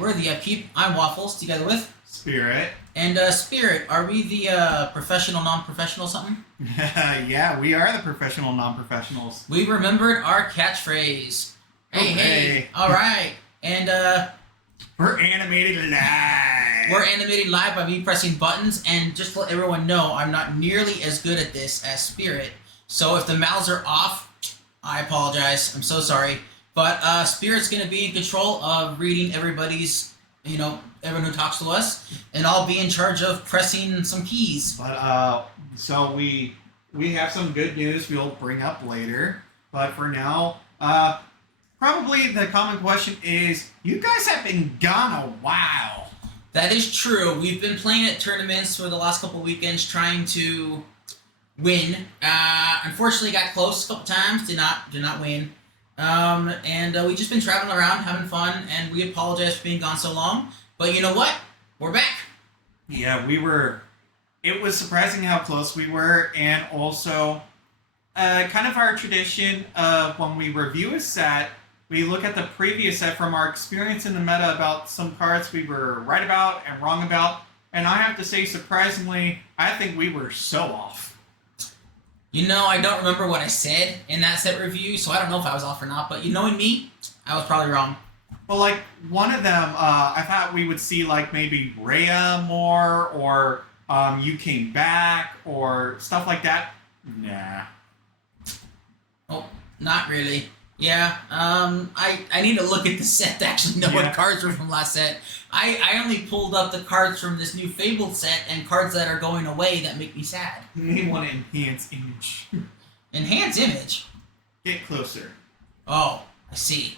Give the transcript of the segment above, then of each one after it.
we're the Yupkeep. I'm Waffles, together with... Spirit. And Spirit, are we the professional, non-professional something? Yeah, we are the professional non-professionals. We remembered our catchphrase. Hey, alright. And we're animated live. We're animated live by me pressing buttons, and just to let everyone know, I'm not nearly as good at this as Spirit. So if the mouths are off, I apologize. I'm so sorry. But Spirit's going to be in control of reading everybody's, everyone who talks to us, and I'll be in charge of pressing some keys. But so we have some good news we'll bring up later. But for now, probably the common question is, you guys have been gone a while. That is true. We've been playing at tournaments for the last couple weekends, trying to win. Unfortunately, got close a couple times. Did not win. And we've just been traveling around, having fun, and we apologize for being gone so long. But you know what? We're back. Yeah, it was surprising how close we were, and also kind of our tradition of when we review a set, we look at the previous set from our experience in the meta about some cards we were right about and wrong about. And I have to say, surprisingly, I think we were so off. I don't remember what I said in that set review, so I don't know if I was off or not, but knowing me, I was probably wrong. Well, like, one of them, I thought we would see, like, maybe Rhea more, or you came back, or stuff like that. Nah. Oh, not really. Yeah, I need to look at the set to actually know what cards were from last set. I only pulled up the cards from this new Fabled set and cards that are going away that make me sad. You may want to enhance image. Enhance image? Get closer. Oh, I see.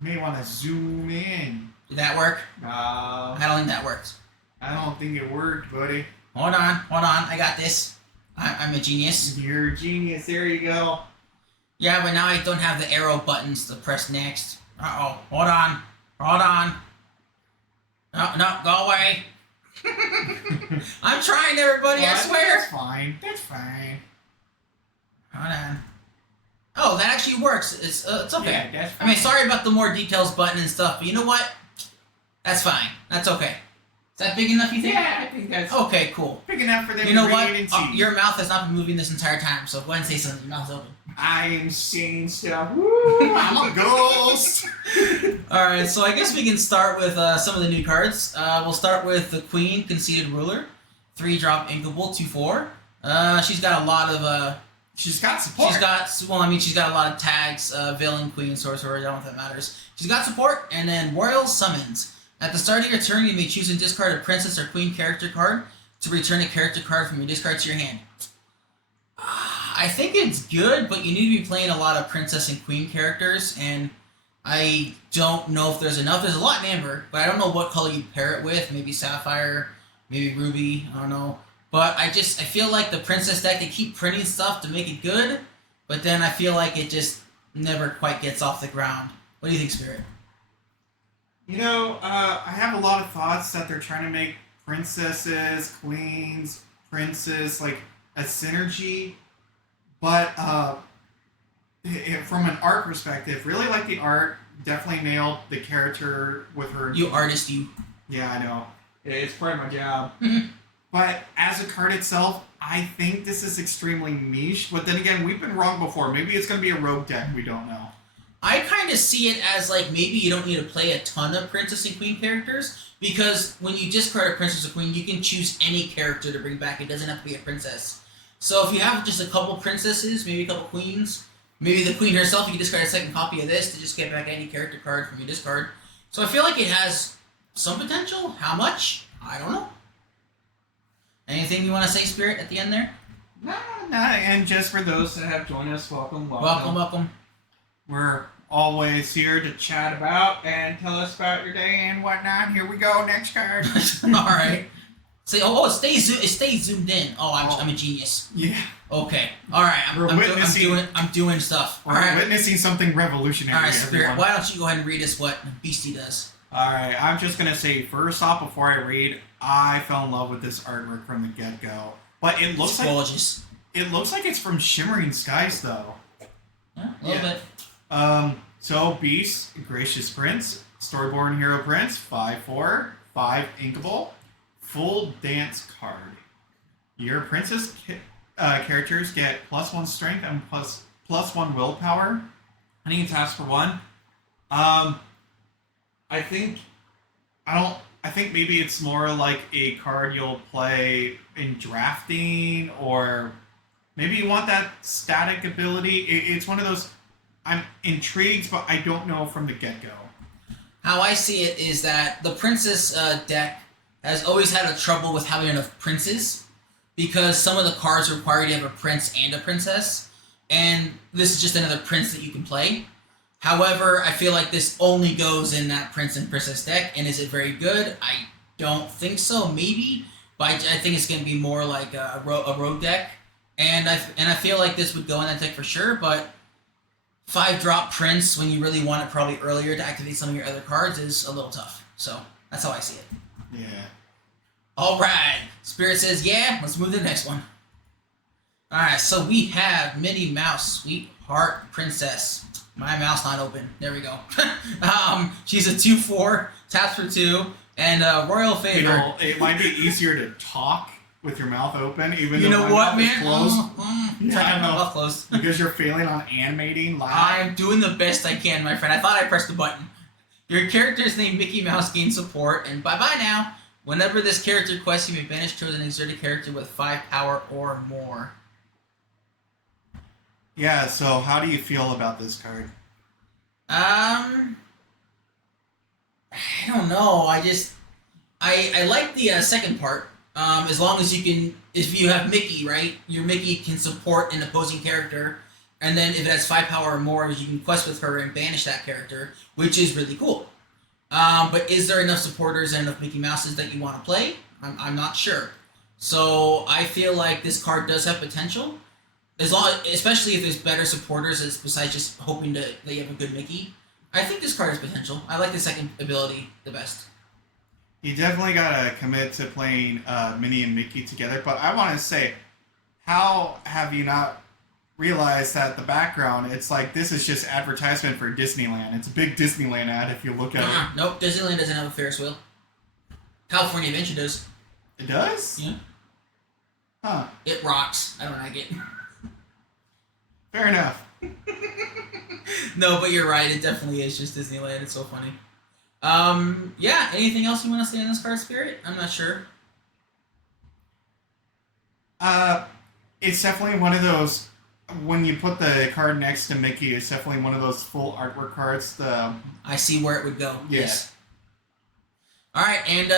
You may want to zoom in. Did that work? I don't think that worked. I don't think it worked, buddy. Hold on. I got this. I'm a genius. You're a genius. There you go. Yeah, but now I don't have the arrow buttons to press next. Uh-oh. Hold on. No, go away. I'm trying, everybody, I swear. That's fine. Hold on. Oh, that actually works. It's okay. Yeah, that's fine. I mean, sorry about the more details button and stuff, but you know what? That's fine. That's okay. Is that big enough, you think? Yeah, I think that's okay, cool. Big enough for them to read what? And see. Your mouth has not been moving this entire time, so go ahead and say something. Your mouth's open. I am saying stuff. Woo, I'm a ghost. Alright, so I guess we can start with some of the new cards. We'll start with the Queen, Conceited Ruler. 3-drop Inkable, 2/4. She's got a lot of... she's got support. She's got a lot of tags. Veiling Queen, Sorcerer, I don't know if that matters. She's got support, and then Royal Summons. At the start of your turn, you may choose to discard a Princess or Queen character card to return a character card from your discard to your hand. I think it's good, but you need to be playing a lot of Princess and Queen characters, and I don't know if there's enough. There's a lot in Amber, but I don't know what color you pair it with. Maybe Sapphire, maybe Ruby, I don't know. But I feel like the Princess deck, they keep printing stuff to make it good, but then I feel like it just never quite gets off the ground. What do you think, Spirit? I have a lot of thoughts that they're trying to make princesses, queens, princes, like a synergy. But from an art perspective, really like the art. Definitely nailed the character with her. You artist, you. Yeah, I know. It's part of my job. But as a card itself, I think this is extremely niche. But then again, we've been wrong before. Maybe it's going to be a rogue deck. We don't know. I kind of see it as like maybe you don't need to play a ton of Princess and Queen characters, because when you discard a Princess or Queen, you can choose any character to bring back. It doesn't have to be a princess. So if you have just a couple princesses, maybe a couple queens, maybe the queen herself, you can discard a second copy of this to just get back any character card from your discard. So I feel like it has some potential. How much? I don't know. Anything you want to say, Spirit, at the end there? No. And just for those that have joined us, welcome. Welcome. We're always here to chat about and tell us about your day and whatnot. Here we go. Next card. All right. Say, it stays zoomed in. I'm a genius. Yeah. Okay. All right. I'm doing stuff. We're witnessing something revolutionary. All right, Spirit. Everyone. Why don't you go ahead and read us what Beastie does? All right. I'm just gonna say first off, before I read, I fell in love with this artwork from the get-go. But it looks gorgeous. It looks like it's from Shimmering Skies, though. Yeah, a little bit. So, Beast, Gracious Prince, Storyborn Hero Prince, 5/4, 5 Inkable, full dance card. Your princess characters get +1 strength and +1 willpower. I think it taps for 1. I think I think maybe it's more like a card you'll play in drafting, or maybe you want that static ability. It's one of those. I'm intrigued, but I don't know from the get-go. How I see it is that the princess deck has always had a trouble with having enough princes, because some of the cards require you to have a prince and a princess, and this is just another prince that you can play. However, I feel like this only goes in that prince and princess deck, and is it very good? I don't think so, maybe, but I think it's going to be more like a rogue deck, and I feel like this would go in that deck for sure, but 5-drop prince when you really want it probably earlier to activate some of your other cards is a little tough. So that's how I see it. Yeah. All right. Spirit says, yeah, let's move to the next one. All right, so we have Minnie Mouse, Sweetheart Princess. My mouse not open. There we go. She's a 2/4, taps for 2, and Royal Favor. You know, it might be easier to talk with your mouth open, even you though know my what, mouth is man? closed. Try to I have my know. mouth closed. Because you're failing on animating live. I'm doing the best I can, my friend. I thought I pressed the button. Your character's name Mickey Mouse gains support, and bye-bye now. Whenever this character quests, you may banish chosen exerted character with 5 power or more. Yeah, so how do you feel about this card? I don't know. I like the second part. As long as you can, if you have Mickey, right, your Mickey can support an opposing character, and then if it has 5 power or more, you can quest with her and banish that character, which is really cool. But is there enough supporters and enough Mickey Mouses that you want to play? I'm not sure. So I feel like this card does have potential, especially if there's better supporters besides just hoping that you have a good Mickey. I think this card has potential. I like the second ability the best. You definitely gotta commit to playing Minnie and Mickey together, but I want to say, how have you not realized that the background, it's like this is just advertisement for Disneyland. It's a big Disneyland ad if you look at it. Nope, Disneyland doesn't have a Ferris wheel. California Adventure does. It does? Yeah. Huh. It rocks. I don't like it. Fair enough. No, but you're right. It definitely is just Disneyland. It's so funny. Yeah, anything else you want to say on this card, Spirit? I'm not sure. It's definitely one of those, when you put the card next to Mickey, it's definitely one of those full artwork cards. I see where it would go. Yeah. Yes. All right, and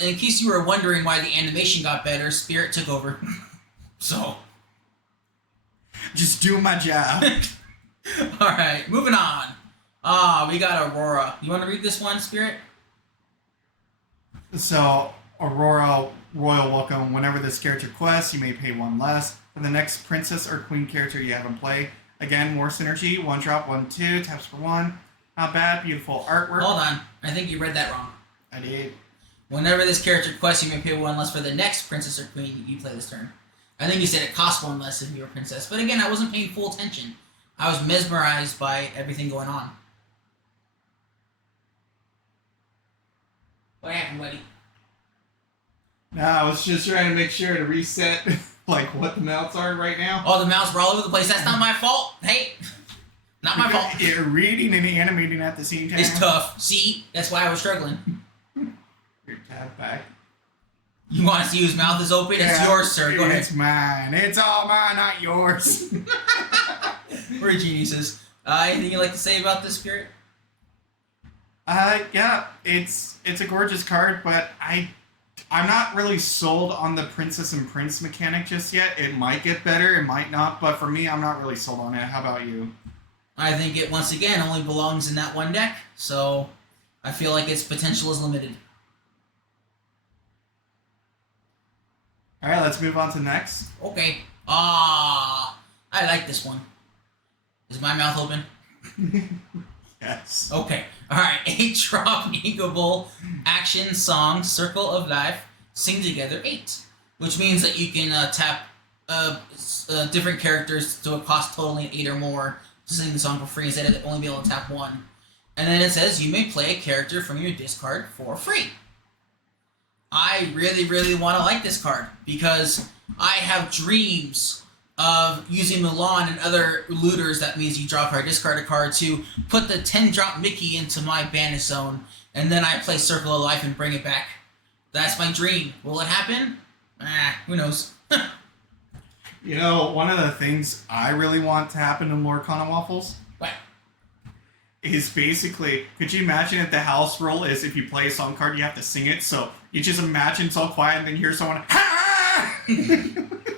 in case you were wondering why the animation got better, Spirit took over. So. Just do my job. All right, moving on. We got Aurora. You want to read this one, Spirit? So, Aurora, Royal Welcome. Whenever this character quests, you may pay 1 less for the next princess or queen character you have in play. Again, more synergy. 1-drop, 1/2, taps for 1. Not bad, beautiful artwork. Hold on. I think you read that wrong. I did. Whenever this character quests, you may pay 1 less for the next princess or queen you play this turn. I think you said it costs 1 less if you were a princess. But again, I wasn't paying full attention. I was mesmerized by everything going on. What happened, buddy? No, I was just trying to make sure to reset like what the mounts are right now. Oh, the mouse were all over the place. That's not my fault. Hey, not my fault. You're reading and animating at the same time. It's tough. See? That's why I was struggling. Your tab back. You want to see whose mouth is open? It's yours, sir. Go ahead. It's mine. It's all mine, not yours. We're geniuses. Anything you'd like to say about this, Spirit? Yeah, it's a gorgeous card, but I'm not really sold on the princess and prince mechanic just yet. It might get better, it might not, but for me, I'm not really sold on it. How about you? I think it, once again, only belongs in that one deck, so I feel like its potential is limited. Alright, let's move on to next. Okay. I like this one. Is my mouth open? Yes. Okay. Alright. 8-drop Inkable action song Circle of Life. Sing together 8. Which means that you can tap different characters to a cost totaling 8 or more to sing the song for free instead of only be able to tap one. And then it says you may play a character from your discard for free. I really, really want to like this card because I have dreams of using Milan and other looters. That means you draw a card, discard a card to put the 10-drop Mickey into my banish zone, and then I play Circle of Life and bring it back. That's my dream. Will it happen? Who knows? You know, one of the things I really want to happen in Lorcana Waffles What? is basically, could you imagine if the house rule is if you play a song card, you have to sing it? So you just imagine it's all quiet and then you hear someone, ha!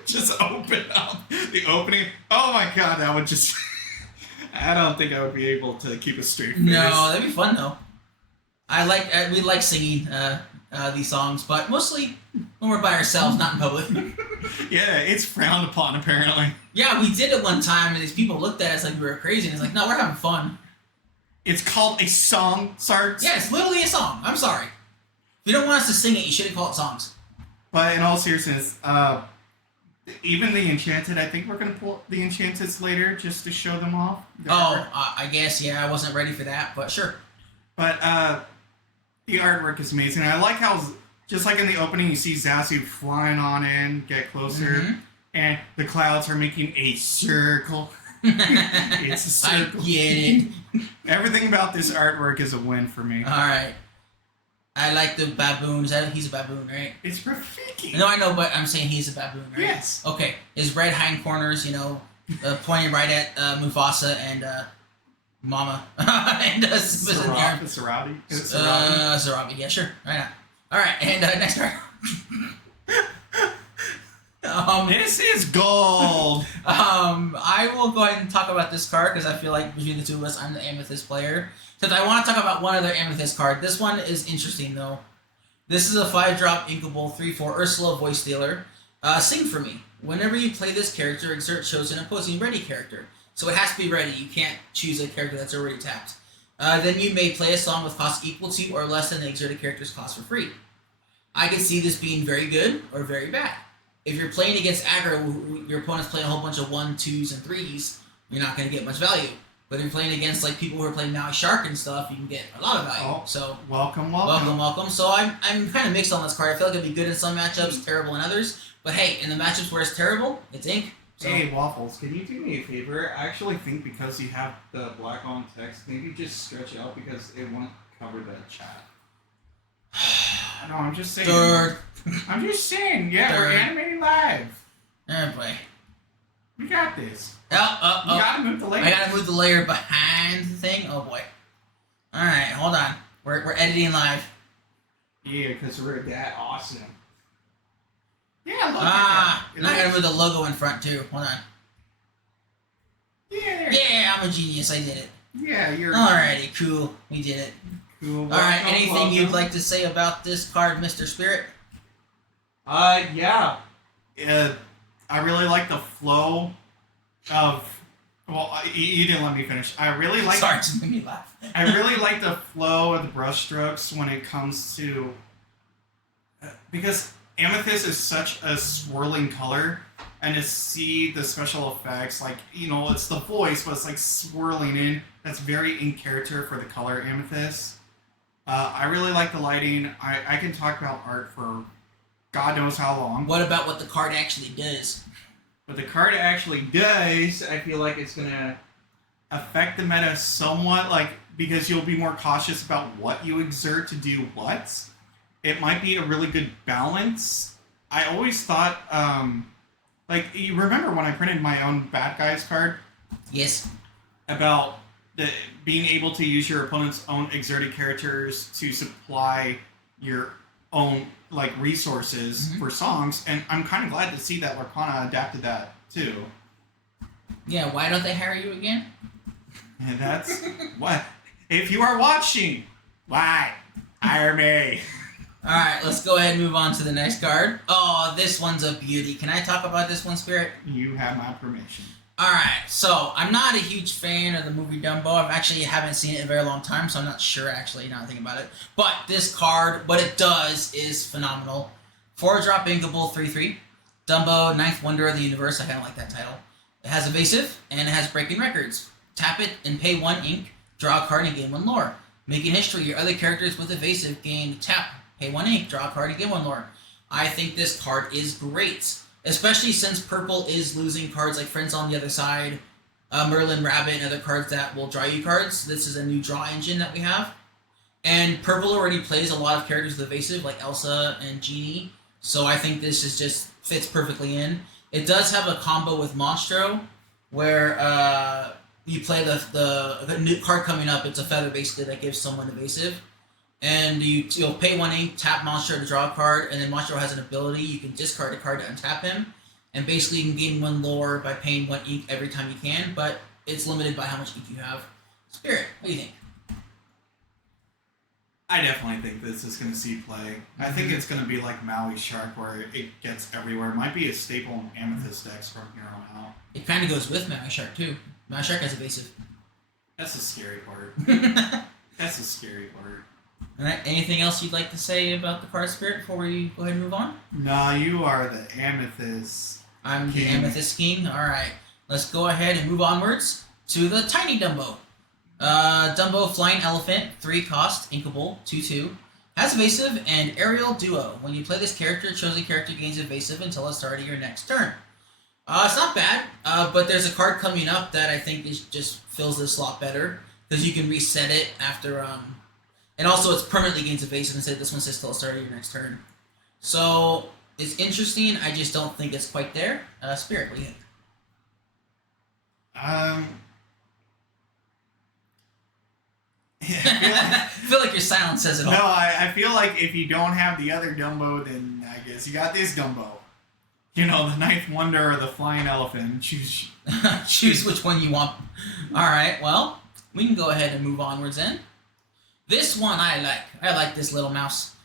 Just open up the opening. Oh my god, that would just... I don't think I would be able to keep a straight face. No, that'd be fun though. We like singing these songs, but mostly when we're by ourselves, not in public. Yeah, it's frowned upon apparently. Yeah, we did it one time, and these people looked at us like we were crazy, and it's like, no, we're having fun. It's called a song, Sarge. Yeah, it's literally a song. I'm sorry. If you don't want us to sing it, you shouldn't call it songs. But in all seriousness, even the Enchanted, I think we're going to pull the Enchanteds later just to show them off. I guess, yeah, I wasn't ready for that, but sure. But the artwork is amazing. I like how, just like in the opening, you see Zazu flying on in, get closer, and the clouds are making a circle. It's a circle. I get it. Everything about this artwork is a win for me. Alright. I like the baboon. He's a baboon, right? It's Rafiki. No, I know, but I'm saying he's a baboon, right? Yes. Okay. His red hind corners, pointing right at Mufasa and Mama. And Sarabi. Sarabi, yeah, sure. Right now. Alright, and next card. This is gold. I will go ahead and talk about this card because I feel like between the two of us, I'm the Amethyst player. Because I want to talk about one other Amethyst card. This one is interesting though. This is a 5-drop Inkable 3/4 Ursula Voice Stealer. Sing for me. Whenever you play this character, exert chosen opposing ready character. So it has to be ready. You can't choose a character that's already tapped. Then you may play a song with cost equal to or less than the exerted character's cost for free. I can see this being very good or very bad. If you're playing against aggro, your opponent's playing a whole bunch of 1s, 2s, and 3s, you're not going to get much value. But if you're playing against like people who are playing Maui Shark and stuff, you can get a lot of value. Oh, so welcome. So I'm kind of mixed on this card. I feel like it'd be good in some matchups, terrible in others. But hey, in the matchups where it's terrible, it's ink. So. Hey, Waffles, can you do me a favor? I actually think because you have the black on text, maybe just stretch it out because it won't cover the chat. No, I'm just saying. Third. I'm just saying. Yeah, we're animating live. Oh boy. We got this. You gotta move the layer. I gotta move the layer behind the thing. Oh boy. All right, hold on. We're editing live. Yeah, because we're that awesome. Yeah, look and I gotta move the logo in front too. Hold on. Yeah, I'm a genius. I did it. Yeah, you're. Alrighty, cool. We did it. Cool. Alright, anything you'd like to say about this card, Mr. Spirit? Yeah. I really like the flow of. Well, you didn't let me finish. I really like. Sorry, just made me laugh. I really like the flow of the brushstrokes when it comes to. Because amethyst is such a swirling color, and to see the special effects, like, it's the voice, but it's like swirling in. That's very in character for the color amethyst. I really like the lighting. I can talk about art for God knows how long. What about what the card actually does? What the card actually does, I feel like it's going to affect the meta somewhat, because you'll be more cautious about what you exert to do what. It might be a really good balance. I always thought, you remember when I printed my own Bad Guys card? Yes. About being able to use your opponent's own exerted characters to supply your own resources for songs, and I'm kind of glad to see that Lorcana adapted that too. Yeah, why don't they hire you again? And that's what. If you are watching, why? Hire me. Alright, let's go ahead and move on to the next card. Oh, this one's a beauty. Can I talk about this one, Spirit? You have my permission. Alright, so I'm not a huge fan of the movie Dumbo. I've actually haven't seen it in a very long time, so I'm not sure actually, now thinking about it. But this card, what it does is phenomenal. 4-drop Inkable 3/3. Dumbo, 9th Wonder of the Universe. I kind of like that title. It has Evasive, and it has Breaking Records. tap it and pay 1 ink, draw a card and gain 1 lore. Making history, your other characters with evasive gain tap, pay 1 ink, draw a card and gain 1 lore. I think this card is great, especially since purple is losing cards like Friends on the Other Side, Merlin Rabbit, and other cards that will draw you cards. This is a new draw engine that we have. And purple already plays a lot of characters with evasive, like Elsa and Genie, so I think this is just fits perfectly in. It does have a combo with Monstro, where you play the new card coming up. It's a feather basically that gives someone evasive, and you'll pay 1 ink, tap Monstro to draw a card, and then Monstro has an ability. You can discard a card to untap him, and basically you can gain 1 lore by paying 1 ink every time you can, but it's limited by how much ink you have. Spirit, what do you think? I definitely think this is going to see play. I think it's going to be like Maui Shark, where it gets everywhere. It might be a staple in Amethyst decks from here on out. It kind of goes with Maui Shark too. Maui Shark has evasive. That's the scary part. That's the scary part. Alright, anything else you'd like to say about the card Spirit before we go ahead and move on? No, you are the Amethyst. I'm the Amethyst King. Alright, let's go ahead and move onwards to the Tiny Dumbo. Dumbo Flying Elephant, 3 cost, inkable, 2/2. Has evasive and aerial duo. When you play this character, chosen character gains evasive until the start of your next turn. It's not bad, but there's a card coming up that I think just fills this slot better, because you can reset it after, and also it's permanently gains evasive instead this one says till the start of your next turn. So, it's interesting, I just don't think it's quite there. Spirit, what do you think? Yeah, I feel like your silence says it all. No, I feel like if you don't have the other Dumbo, then I guess you got this Dumbo. You know, the Ninth Wonder or the Flying Elephant. Choose. Choose which one you want. Alright, well, we can go ahead and move onwards then. This one I like. I like this little mouse.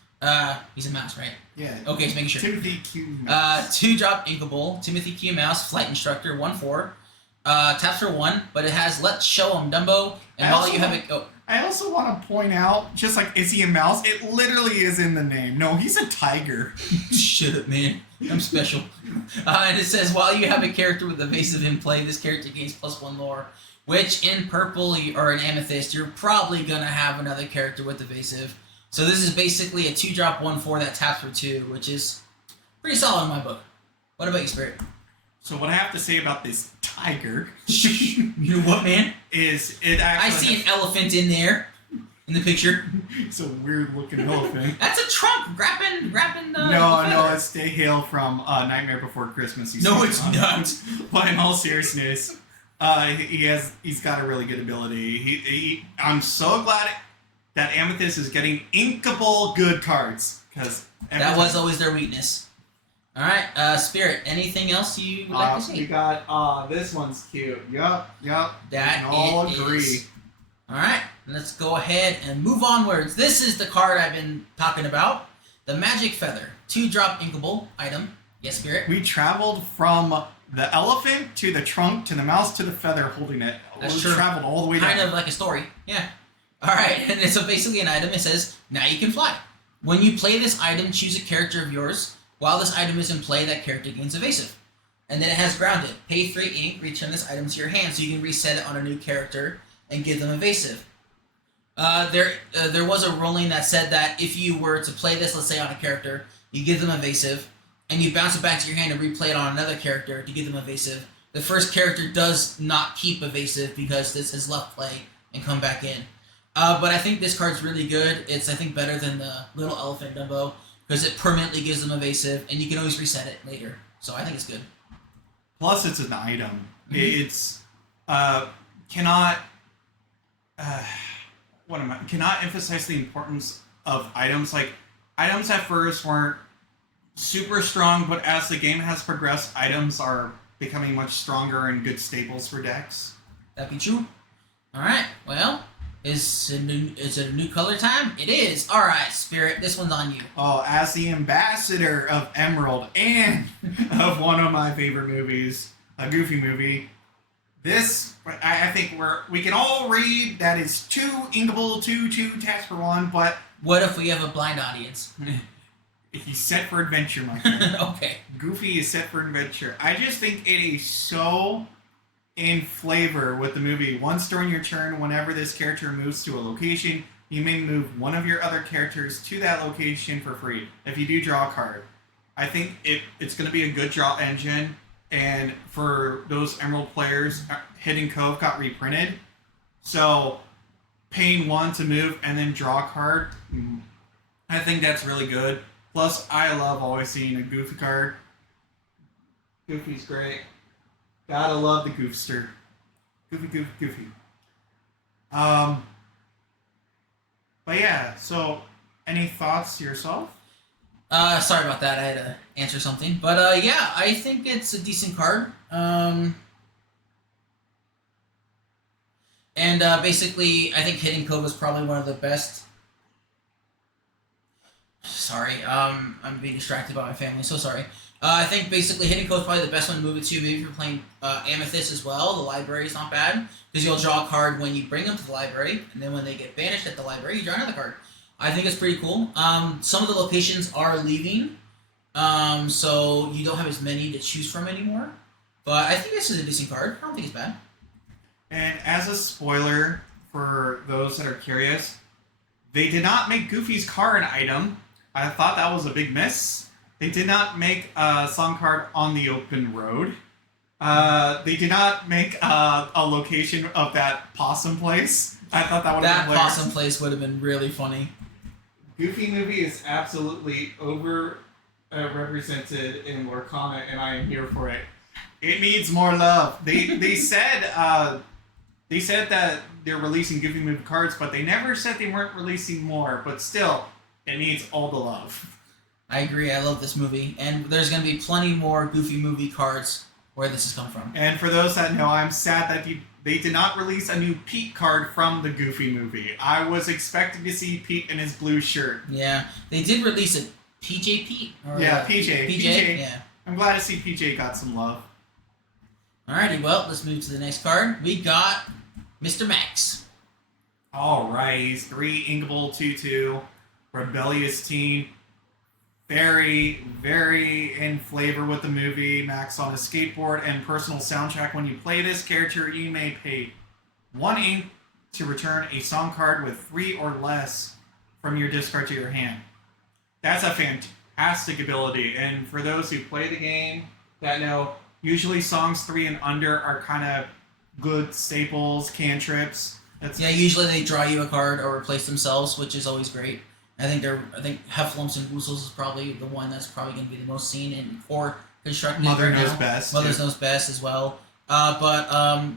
He's a mouse, right? Yeah. Okay, just making sure. Timothy Q. 2-drop inkable, Timothy Q Mouse, Flight Instructor, 1/4. Taps for 1, but it has Let's Show 'em Dumbo, and while you have it... Oh. I also want to point out, just like, is he a mouse? It literally is in the name. No, he's a tiger. Shut up, man. I'm special. And it says, while you have a character with evasive in play, this character gains +1 lore. Which, in purple or in amethyst, you're probably going to have another character with evasive. So this is basically a 2-drop 1/4 that taps for 2, which is pretty solid in my book. What about you, Spirit? So what I have to say about this tiger... You know what, man? Is it actually... I see an elephant in there, in the picture. It's a weird-looking elephant. That's a trunk grabbing No, it's Stay Hail from Nightmare Before Christmas. No, it's not. But in all seriousness, he's got a really good ability. I'm so glad that Amethyst is getting inkable good cards, because that was always their weakness. All right, Spirit. Anything else you would like to say? We got this one's cute. Yup. That we can all it agree. Is. All right, let's go ahead and move onwards. This is the card I've been talking about. The Magic Feather, 2-drop inkable item. Yes, Spirit. We traveled from the elephant to the trunk to the mouse to the feather holding it. That's true. Traveled all the way down. Kind of like a story. Yeah. All right, and it's basically an item. It says, now you can fly. When you play this item, choose a character of yours. While this item is in play, that character gains evasive. And then it has grounded. Pay 3 ink, return this item to your hand, so you can reset it on a new character and give them evasive. There was a ruling that said that if you were to play this, let's say on a character, you give them evasive, and you bounce it back to your hand and replay it on another character to give them evasive. The first character does not keep evasive because this is left play and come back in. But I think this card's really good. It's, I think, better than the Little Elephant Dumbo, because it permanently gives them evasive, and you can always reset it later. So I think it's good. Plus, it's an item. Mm-hmm. It's cannot emphasize the importance of items. Like, items at first weren't super strong, but as the game has progressed, items are becoming much stronger and good staples for decks. That'd be true. All right. Well. Is it a new color time? It is. All right, Spirit, this one's on you. Oh, as the ambassador of Emerald and of one of my favorite movies, a Goofy movie, this, I think we can all read that is 2 inkable, 2 taps for 1, but... What if we have a blind audience? He's set for adventure, my friend. Okay. Goofy is set for adventure. I just think it is so in flavor with the movie. Once during your turn, whenever this character moves to a location, you may move one of your other characters to that location for free if you do draw a card. I think it's going to be a good draw engine, and for those Emerald players, Hidden Cove got reprinted. So paying 1 to move and then draw a card, I think that's really good. Plus, I love always seeing a Goofy card. Goofy's great. Gotta love the Goofster. Goofy. But yeah, so any thoughts yourself? Sorry about that. I had to answer something. But yeah, I think it's a decent card. And basically, I think Hidden Cove is probably one of the best. Sorry, I'm being distracted by my family, so sorry. I think basically Hidden Cove is probably the best one to move it to. Maybe if you're playing Amethyst as well, the library is not bad, because you'll draw a card when you bring them to the library, and then when they get banished at the library, you draw another card. I think it's pretty cool. Some of the locations are leaving, so you don't have as many to choose from anymore. But I think this is a decent card. I don't think it's bad. And as a spoiler for those that are curious, they did not make Goofy's car an item. I thought that was a big miss. They did not make a song card on the open road. They did not make a location of that possum place. I thought that would have been That possum place would have been really funny. Goofy movie is absolutely over represented in Lorcana, and I am here for it. It needs more love. They said that they're releasing Goofy movie cards, but they never said they weren't releasing more. But still, it needs all the love. I agree. I love this movie, and there's going to be plenty more Goofy movie cards where this has come from. And for those that know, I'm sad that they did not release a new Pete card from the Goofy movie. I was expecting to see Pete in his blue shirt. Yeah, they did release a PJ Pete. Yeah, PJ. Yeah. I'm glad to see PJ got some love. Alrighty, well, let's move to the next card. We got Mr. Max. Alright, he's 3 Inkable 2/2, rebellious teen. Very, very in flavor with the movie. Max on a skateboard and personal soundtrack. When you play this character, you may pay 1 ink to return a song card with 3 or less from your discard to your hand. That's a fantastic ability. And for those who play the game that know, usually songs 3 and under are kind of good staples, cantrips. Yeah, usually they draw you a card or replace themselves, which is always great. I think Hefflumps and Woozles is probably the one that's probably going to be the most seen in core constructed. Mother right Knows now. Best. Mother Knows Best as well. I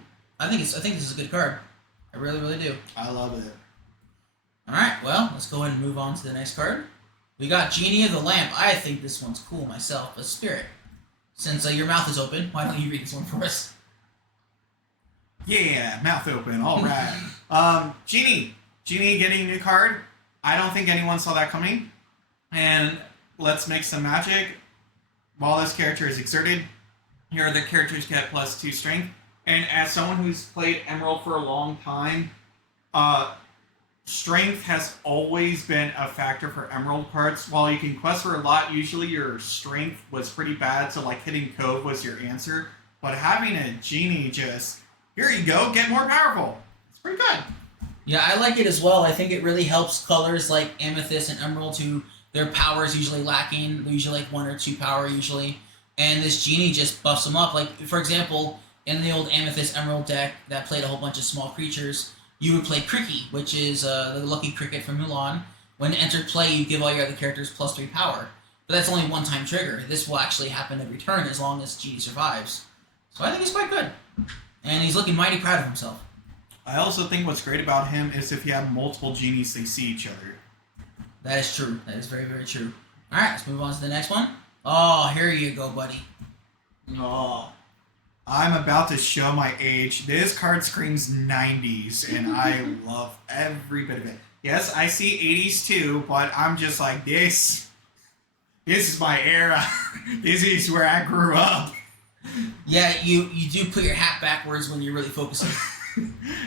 think this is a good card. I really, really do. I love it. All right, well, let's go ahead and move on to the next card. We got Genie of the Lamp. I think this one's cool myself, but Spirit. Since your mouth is open, why don't you read this one for us? Yeah, mouth open. All right. Genie getting a new card. I don't think anyone saw that coming. And let's make some magic. While this character is exerted, your other characters get +2 strength. And as someone who's played Emerald for a long time, strength has always been a factor for Emerald cards. While you can quest for a lot, usually your strength was pretty bad, so like Hidden Cove was your answer. But having a Genie just, here you go, get more powerful. It's pretty good. Yeah, I like it as well. I think it really helps colors like Amethyst and Emerald, who their power is usually lacking. They're usually like 1 or 2 power usually. And this Genie just buffs them up. Like, for example, in the old Amethyst Emerald deck that played a whole bunch of small creatures, you would play Cricket, which is the lucky cricket from Mulan. When it entered play, you give all your other characters +3 power. But that's only a one-time trigger. This will actually happen every turn as long as Genie survives. So I think he's quite good. And he's looking mighty proud of himself. I also think what's great about him is if you have multiple Genies, they see each other. That is true. That is very, very true. Alright, let's move on to the next one. Oh, here you go, buddy. Oh, I'm about to show my age. This card screams 90s, and I love every bit of it. Yes, I see 80s too, but I'm just like, this is my era. This is where I grew up. Yeah, you do put your hat backwards when you're really focusing.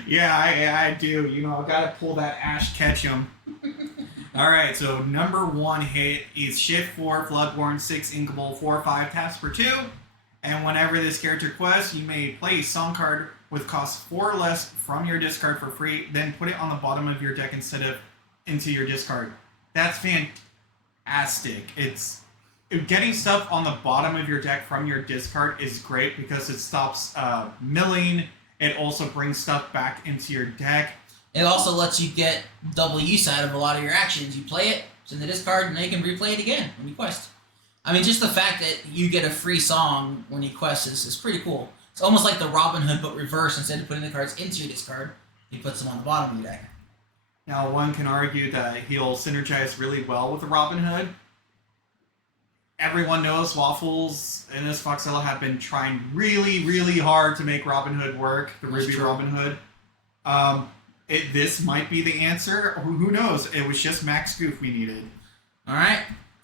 Yeah, I do. You know, I gotta pull that Ash Ketchum. Alright, so number 1 hit is Shift 4, Floodborn, 6 Inkable, 4/5 taps for 2. And whenever this character quests, you may play a song card with cost 4 or less from your discard for free, then put it on the bottom of your deck instead of into your discard. That's fantastic. It's getting stuff on the bottom of your deck from your discard is great because it stops milling. It also brings stuff back into your deck. It also lets you get double use out of a lot of your actions. You play it, it's in the discard, and then you can replay it again when you quest. I mean, just the fact that you get a free song when you quest is pretty cool. It's almost like the Robin Hood, but reverse. Instead of putting the cards into your discard, he puts them on the bottom of your deck. Now, one can argue that he'll synergize really well with the Robin Hood. Everyone knows Waffles and this Foxella have been trying really, really hard to make Robin Hood work, the Ruby Robin Hood. This might be the answer. Who knows? It was just Max Goof we needed. All right.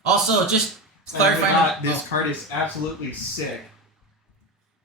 Also, just clarifying. This card is absolutely sick.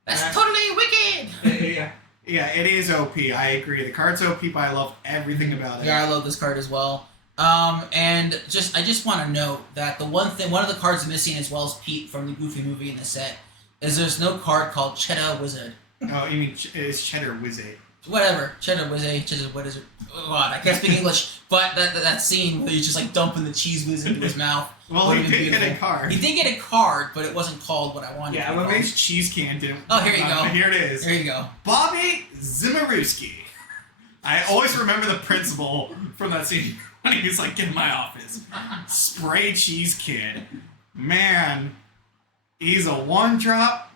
That's totally wicked! Yeah, it is OP. I agree. The card's OP, but I love everything about it. Yeah, I love this card as well. And I just want to note that one of the cards missing as well as Pete from the Goofy movie in the set is there's no card called Cheddar Wizard. Oh, you mean it's Cheddar Wizard? Whatever, Cheddar Wizard, what is it? Oh God, I can't speak English. But that scene where he's just like dumping the cheese whiz into his mouth. Well, he did get a card. He did get a card, but it wasn't called what I wanted. Yeah, what makes cheese can do? Oh, here you go. Here it is. Here you go. Bobby Zimaruski. I always remember the principal from that scene when he was like in my office. Spray cheese kid. Man, he's a 1-drop,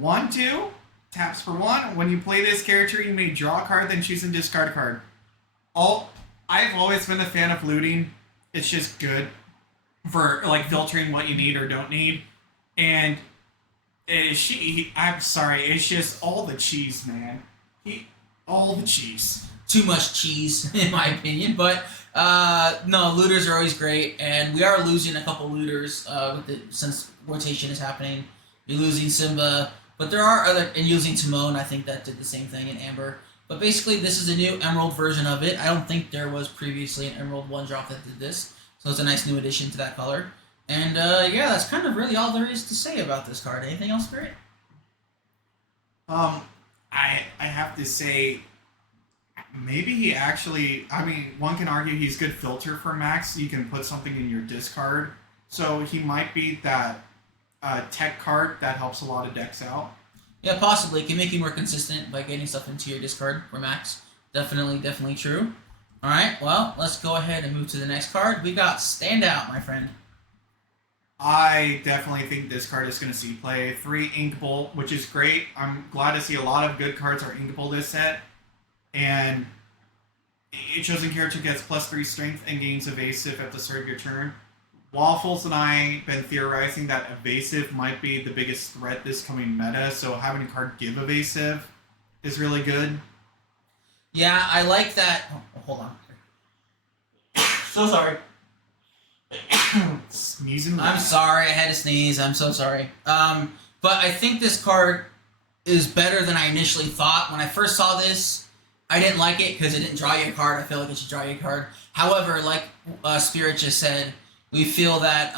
1/2. Taps for 1. When you play this character, you may draw a card, then choose and discard a card. I've always been a fan of looting. It's just good for like filtering what you need or don't need. And I'm sorry, it's just all the cheese, man. All the cheese. Too much cheese, in my opinion. But no, looters are always great, and we are losing a couple looters since rotation is happening. You're losing Simba. But there are other, and using Timon, I think that did the same thing in Amber. But basically, this is a new Emerald version of it. I don't think there was previously an Emerald 1-drop that did this. So it's a nice new addition to that color. And yeah, that's kind of really all there is to say about this card. Anything else, Spirit? I have to say, maybe he actually, I mean, one can argue he's good filter for Max. You can put something in your discard. So he might be that tech card that helps a lot of decks out. Yeah, possibly. It can make you more consistent by getting stuff into your discard for Max. Definitely true. Alright, well, let's go ahead and move to the next card. We got Standout, my friend. I definitely think this card is going to see play. 3 Inkable, which is great. I'm glad to see a lot of good cards are Inkable this set. And a chosen character gets +3 strength and gains evasive at the start of your turn. Waffles and I been theorizing that evasive might be the biggest threat this coming meta, so having a card give evasive is really good. Yeah, I like that. Oh, hold on. So sorry. Sneezing. I'm sorry, I had to sneeze. I'm so sorry. But I think this card is better than I initially thought. When I first saw this, I didn't like it because it didn't draw you a card. I feel like it should draw you a card. However, like Spirit just said, we feel that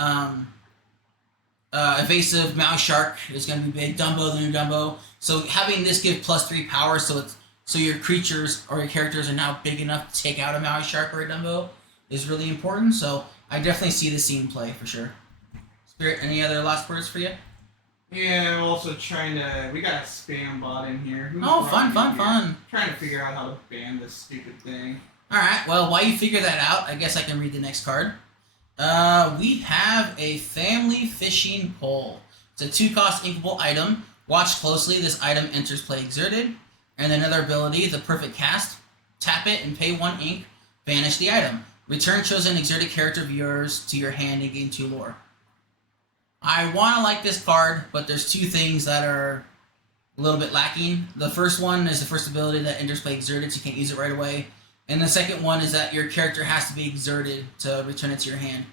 evasive Mouse Shark is going to be big. Dumbo, the new Dumbo. So having this give +3 power, so your creatures or your characters are now big enough to take out a Mouse Shark or a Dumbo is really important. So I definitely see the scene play for sure. Spirit, any other last words for you? Yeah, I'm also trying to. We got a spam bot in here. Fun. Trying to figure out how to ban this stupid thing. Alright, well, while you figure that out, I guess I can read the next card. We have a Family Fishing Pole. It's a 2-cost inkable item. Watch closely. This item enters play exerted. And another ability, the Perfect Cast. Tap it and pay 1 ink. Banish the item. Return chosen exerted character of yours to your hand and gain 2 lore. I want to like this card, but there's 2 things that are a little bit lacking. The first one is the first ability that enters play exerted, so you can't use it right away. And the second one is that your character has to be exerted to return it to your hand.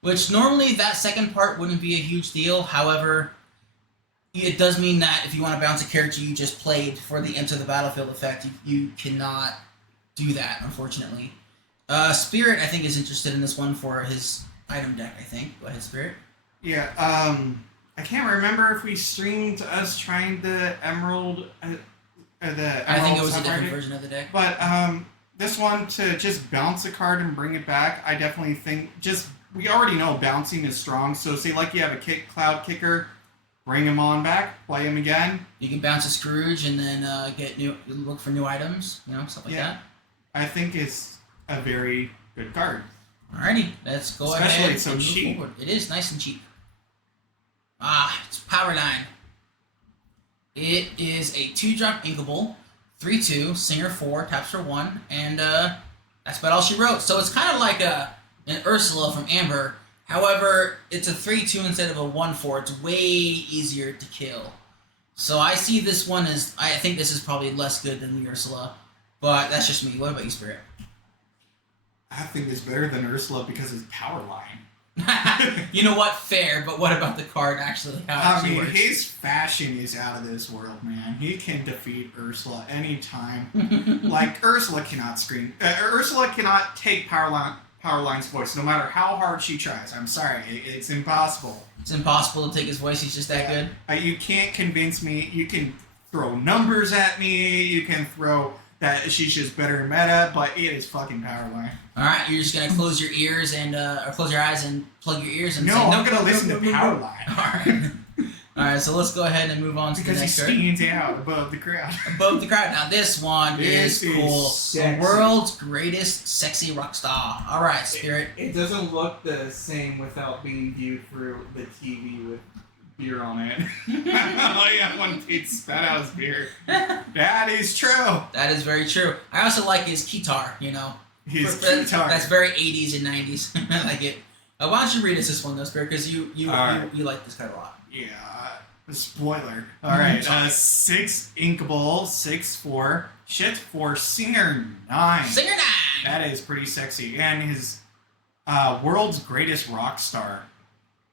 Which normally that second part wouldn't be a huge deal. However, it does mean that if you want to bounce a character you just played for the enter the battlefield effect, you cannot do that, unfortunately. Spirit, I think, is interested in this one for his item deck, I think. Go ahead, Spirit. Yeah, I can't remember if we streamed us trying the Emerald. I think it was a different version of the deck. But this one to just bounce a card and bring it back, I definitely think we already know bouncing is strong. So say like you have a Cloud Kicker, bring him on back, play him again. You can bounce a Scrooge and then look for new items, stuff like that. I think it's a very good card. Alrighty, let's go ahead. Especially it's so cheap. Forward. It is nice and cheap. It's Power 9. It is a 2-drop Inkable, 3/2, Singer 4, taps for 1, and that's about all she wrote. So it's kind of like an Ursula from Amber. However, it's a 3/2 instead of a 1/4. It's way easier to kill. So I see this one as, I think this is probably less good than the Ursula, but that's just me. What about you, Spirit? I think it's better than Ursula because it's Power Line. You know what? Fair, but what about the card actually? How it works? His fashion is out of this world, man. He can defeat Ursula anytime. Like, Ursula cannot scream. Ursula cannot take Power Line's voice, no matter how hard she tries. I'm sorry, it's impossible. It's impossible to take his voice. He's just that good. You can't convince me. You can throw numbers at me. You can throw that she's just better in meta, but it is fucking Power Line. All right, you're just gonna close your ears and or close your eyes and plug your ears and no, say, I'm gonna listen to Power Line. All right. All right, so let's go ahead and move on to the next card. Because he stands out above the crowd. Above the crowd. Now this one is cool. Sexy. The world's greatest sexy rock star. All right, Spirit. It doesn't look the same without being viewed through the TV with beer on it. Oh yeah, one Pete's spat out his beer. That is true. That is very true. I also like his guitar, His guitar. That's very 80s and 90s. I like it. Why don't you read us this one, though, Spirit? Because you like this card a lot. Yeah. Spoiler. Alright. 6 Inkable, 6/4. Shit for Singer 9. Singer 9! That is pretty sexy. And his world's greatest rock star.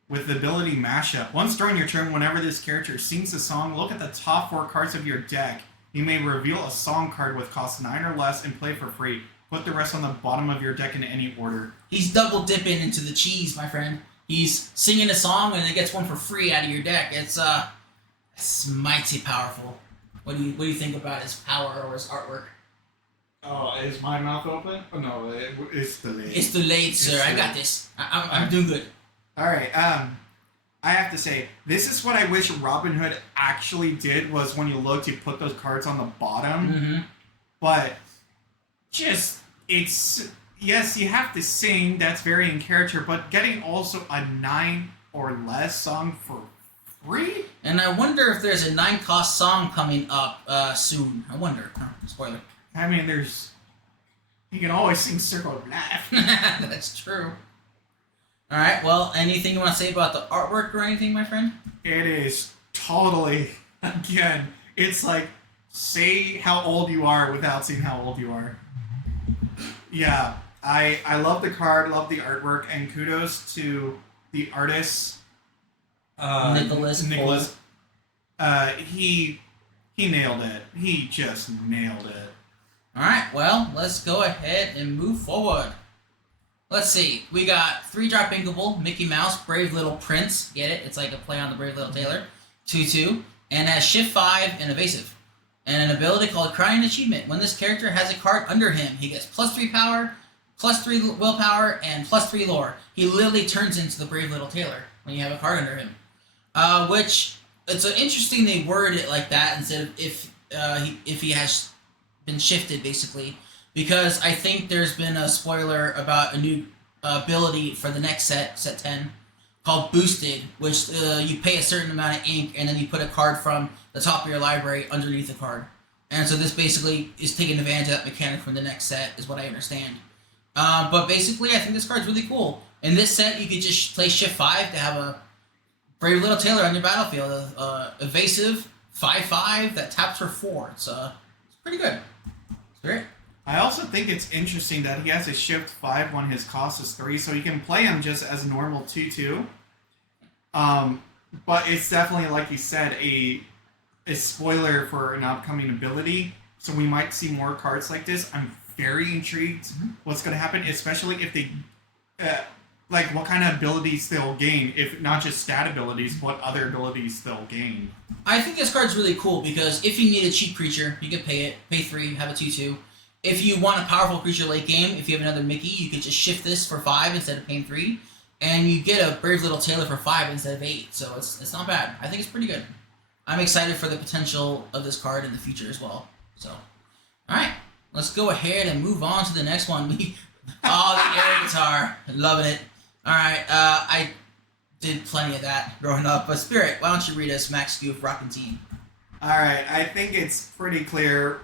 With the ability Mashup. Once during your turn, whenever this character sings a song, look at the top 4 cards of your deck. You may reveal a song card with cost 9 or less and play for free. Put the rest on the bottom of your deck in any order. He's double dipping into the cheese, my friend. He's singing a song and it gets one for free out of your deck. It's mighty powerful. What do you think about his power or his artwork? Oh, is my mouth open? Oh, no, it's delayed. It's delayed, sir. I got this. I'm doing good. All right. I have to say, this is what I wish Robin Hood actually did. Was when you looked, you put those cards on the bottom. Mm-hmm. But yes, you have to sing. That's very in character. But getting also a 9 or less song for free. And I wonder if there's a 9-cost song coming up soon. I wonder. Spoiler. I mean, you can always sing Circle of Life. That's true. All right. Well, anything you want to say about the artwork or anything, my friend? It is totally, again, it's like, say how old you are without saying how old you are. Yeah, I love the card, love the artwork, and kudos to the artist, Nicholas. He nailed it. He just nailed it. All right. Well, let's go ahead and move forward. Let's see. We got 3-drop Inkable, Mickey Mouse, Brave Little Prince. Get it? It's like a play on the Brave Little Tailor. 2/2. And has Shift 5 and Evasive. And an ability called Crying Achievement. When this character has a card under him, he gets +3 power, +3 willpower, and +3 lore. He literally turns into the Brave Little Tailor when you have a card under him. Which, it's interesting they worded it like that instead of if he has been shifted, basically. Because I think there's been a spoiler about a new ability for the next set 10, called Boosted, which you pay a certain amount of ink and then you put a card from the top of your library underneath the card. And so this basically is taking advantage of that mechanic from the next set, is what I understand. But basically, I think this card's really cool. In this set, you could just play Shift 5 to have a Brave Little Tailor on your battlefield. Evasive, 5/5, that taps for 4. It's pretty good. It's great. I also think it's interesting that he has a Shift 5 when his cost is 3, so you can play him just as a normal 2/2. But it's definitely, like you said, a spoiler for an upcoming ability, so we might see more cards like this. I'm very intrigued what's going to happen, especially if they like what kind of abilities they'll gain, if not just stat abilities, what other abilities they'll gain. I think this card's really cool because if you need a cheap creature, you can pay 3, have a 2/2. If you want a powerful creature late game, if you have another Mickey, you could just shift this for 5 instead of paying 3, and you get a Brave Little Tailor for 5 instead of 8. So it's not bad. I think it's pretty good. I'm excited for the potential of this card in the future as well. So, all right, let's go ahead and move on to the next one. The air guitar, loving it. All right, I did plenty of that growing up. But Spirit, why don't you read us Max Goof Rockin' Team? All right, I think it's pretty clear.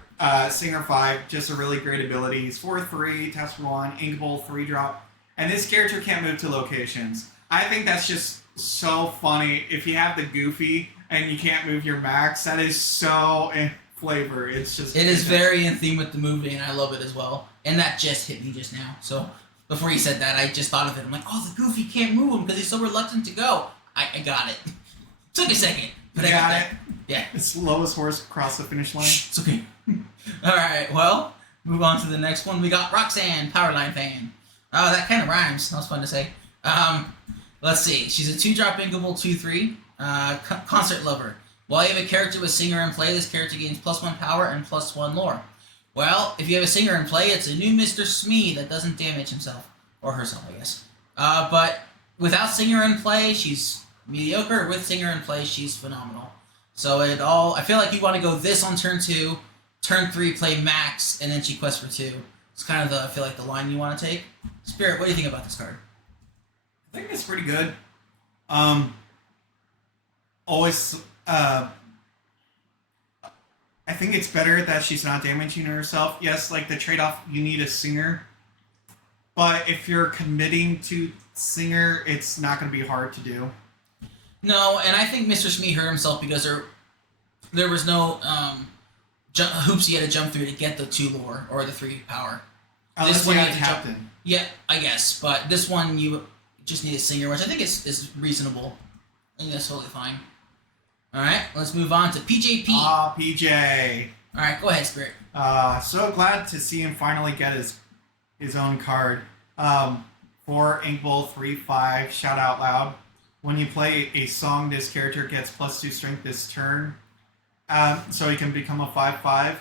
Singer 5, just a really great ability. He's 4/3, taps for 1, Inkable, 3-drop. And this character can't move to locations. I think that's just so funny. If you have the Goofy and you can't move your Max, that is so in flavor. It is very in theme with the movie, and I love it as well. And that just hit me just now. So before you said that, I just thought of it. I'm like, oh, the Goofy can't move him because he's so reluctant to go. I got it. Took a second, but I got that. Yeah. It's the lowest horse across the finish line. It's okay. All right, well, move on to the next one. We got Roxanne, Powerline Fan. Oh, that kind of rhymes. That was fun to say. Let's see. She's a 2-drop inkable, 2/3, concert lover. While you have a character with singer in play, this character gains +1 power and +1 lore. Well, if you have a singer in play, it's a new Mr. Smee that doesn't damage himself. Or herself, I guess. But without singer in play, she's mediocre. With singer in play, she's phenomenal. So I feel like you want to go this on turn 2, turn 3 play Max, and then she quests for 2. It's kind of I feel like the line you want to take. Spirit, what do you think about this card? I think it's pretty good. Always, I think it's better that she's not damaging herself. Yes, like the trade-off, you need a singer. But if you're committing to singer, it's not going to be hard to do. No, and I think Mr. Smee hurt himself because there was no hoops he had to jump through to get the 2 lore or the 3 power. Unless you had a captain. Yeah, I guess. But this one, you just need a singer, which I think is reasonable. I think that's totally fine. All right, let's move on to PJP. PJ. All right, go ahead, Spirit. So glad to see him finally get his own card. 4 Inkball, 3/5, shout out loud. When you play a song, this character gets +2 strength this turn. So he can become a 5/5.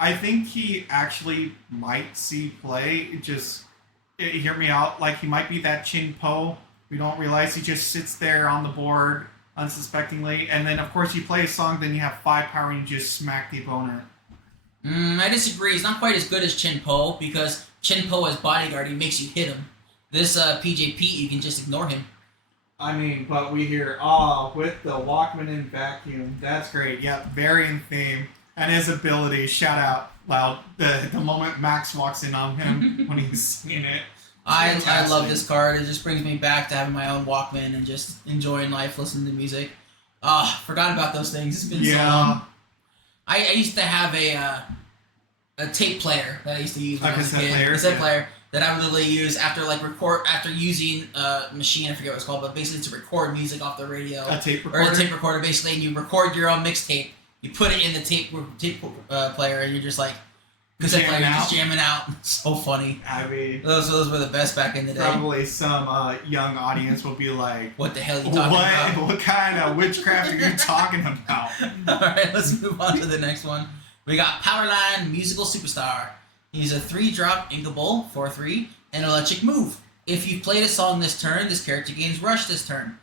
I think he actually might see play. Hear me out. Like, he might be that Chin Po. We don't realize he just sits there on the board unsuspectingly. And then, of course, you play a song, then you have 5 power and you just smack the opponent. I disagree. He's not quite as good as Chin Po because Chin Po as bodyguard, he makes you hit him. This PJP, you can just ignore him. I mean, but we hear, with the Walkman and vacuum. That's great. Yep, very in theme. And his ability, shout out loud, the moment Max walks in on him when he's singing it. I love this card. It just brings me back to having my own Walkman and just enjoying life, listening to music. Forgot about those things. It's been so long. I used to have a tape player that I used to use when I was a kid. A cassette player that I would literally use after using a machine, I forget what it's called, but basically to record music off the radio. A tape recorder? Or a tape recorder, basically, and you record your own mixtape. You put it in the tape player, and you're just like, cassette player, you're just jamming out. So funny. I mean, those were the best back in the day. Probably some young audience will be like, what the hell are you talking about? What kind of witchcraft are you talking about? Alright, let's move on to the next one. We got Powerline Musical Superstar. He's a 3-drop inkable, 4/3, and electric move. If you played a song this turn, this character gains rush this turn.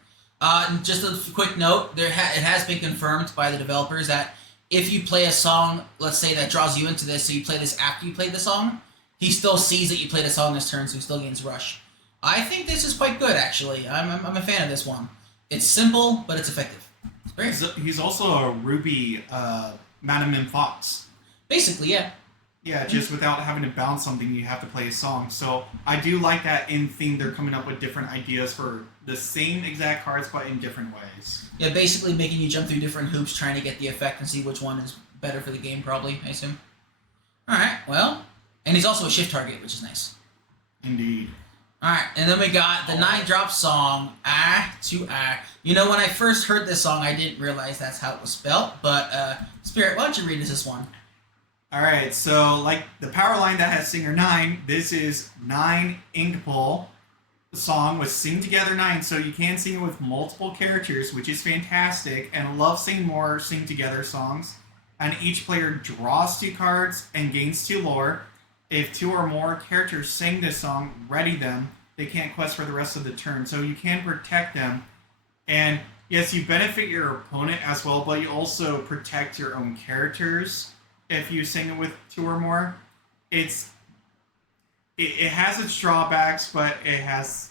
Just a quick note, it has been confirmed by the developers that if you play a song, let's say that draws you into this, so you play this after you played the song, he still sees that you played a song this turn, so he still gains rush. I think this is quite good, actually. I'm a fan of this one. It's simple, but it's effective. It's great. He's also a Ruby Madam and Fox. Basically, yeah. Yeah, just without having to bounce something, you have to play a song. So I do like that in theme they're coming up with different ideas for the same exact cards, but in different ways. Yeah, basically making you jump through different hoops trying to get the effect and see which one is better for the game, probably, I assume. Alright, well, and he's also a shift target, which is nice. Indeed. Alright, and then we got the 9-drop song, to Ah. You know, when I first heard this song, I didn't realize that's how it was spelled, but, Spirit, why don't you read us this one? Alright, so like the power line that has Singer 9, this is 9 Inkball, song with Sing Together 9, so you can sing it with multiple characters, which is fantastic, and I love seeing more Sing Together songs. And each player draws 2 cards and gains 2 lore. If 2 or more characters sing this song, ready them, they can't quest for the rest of the turn, so you can protect them. And yes, you benefit your opponent as well, but you also protect your own characters if you sing it with 2 or more. It has its drawbacks, but it has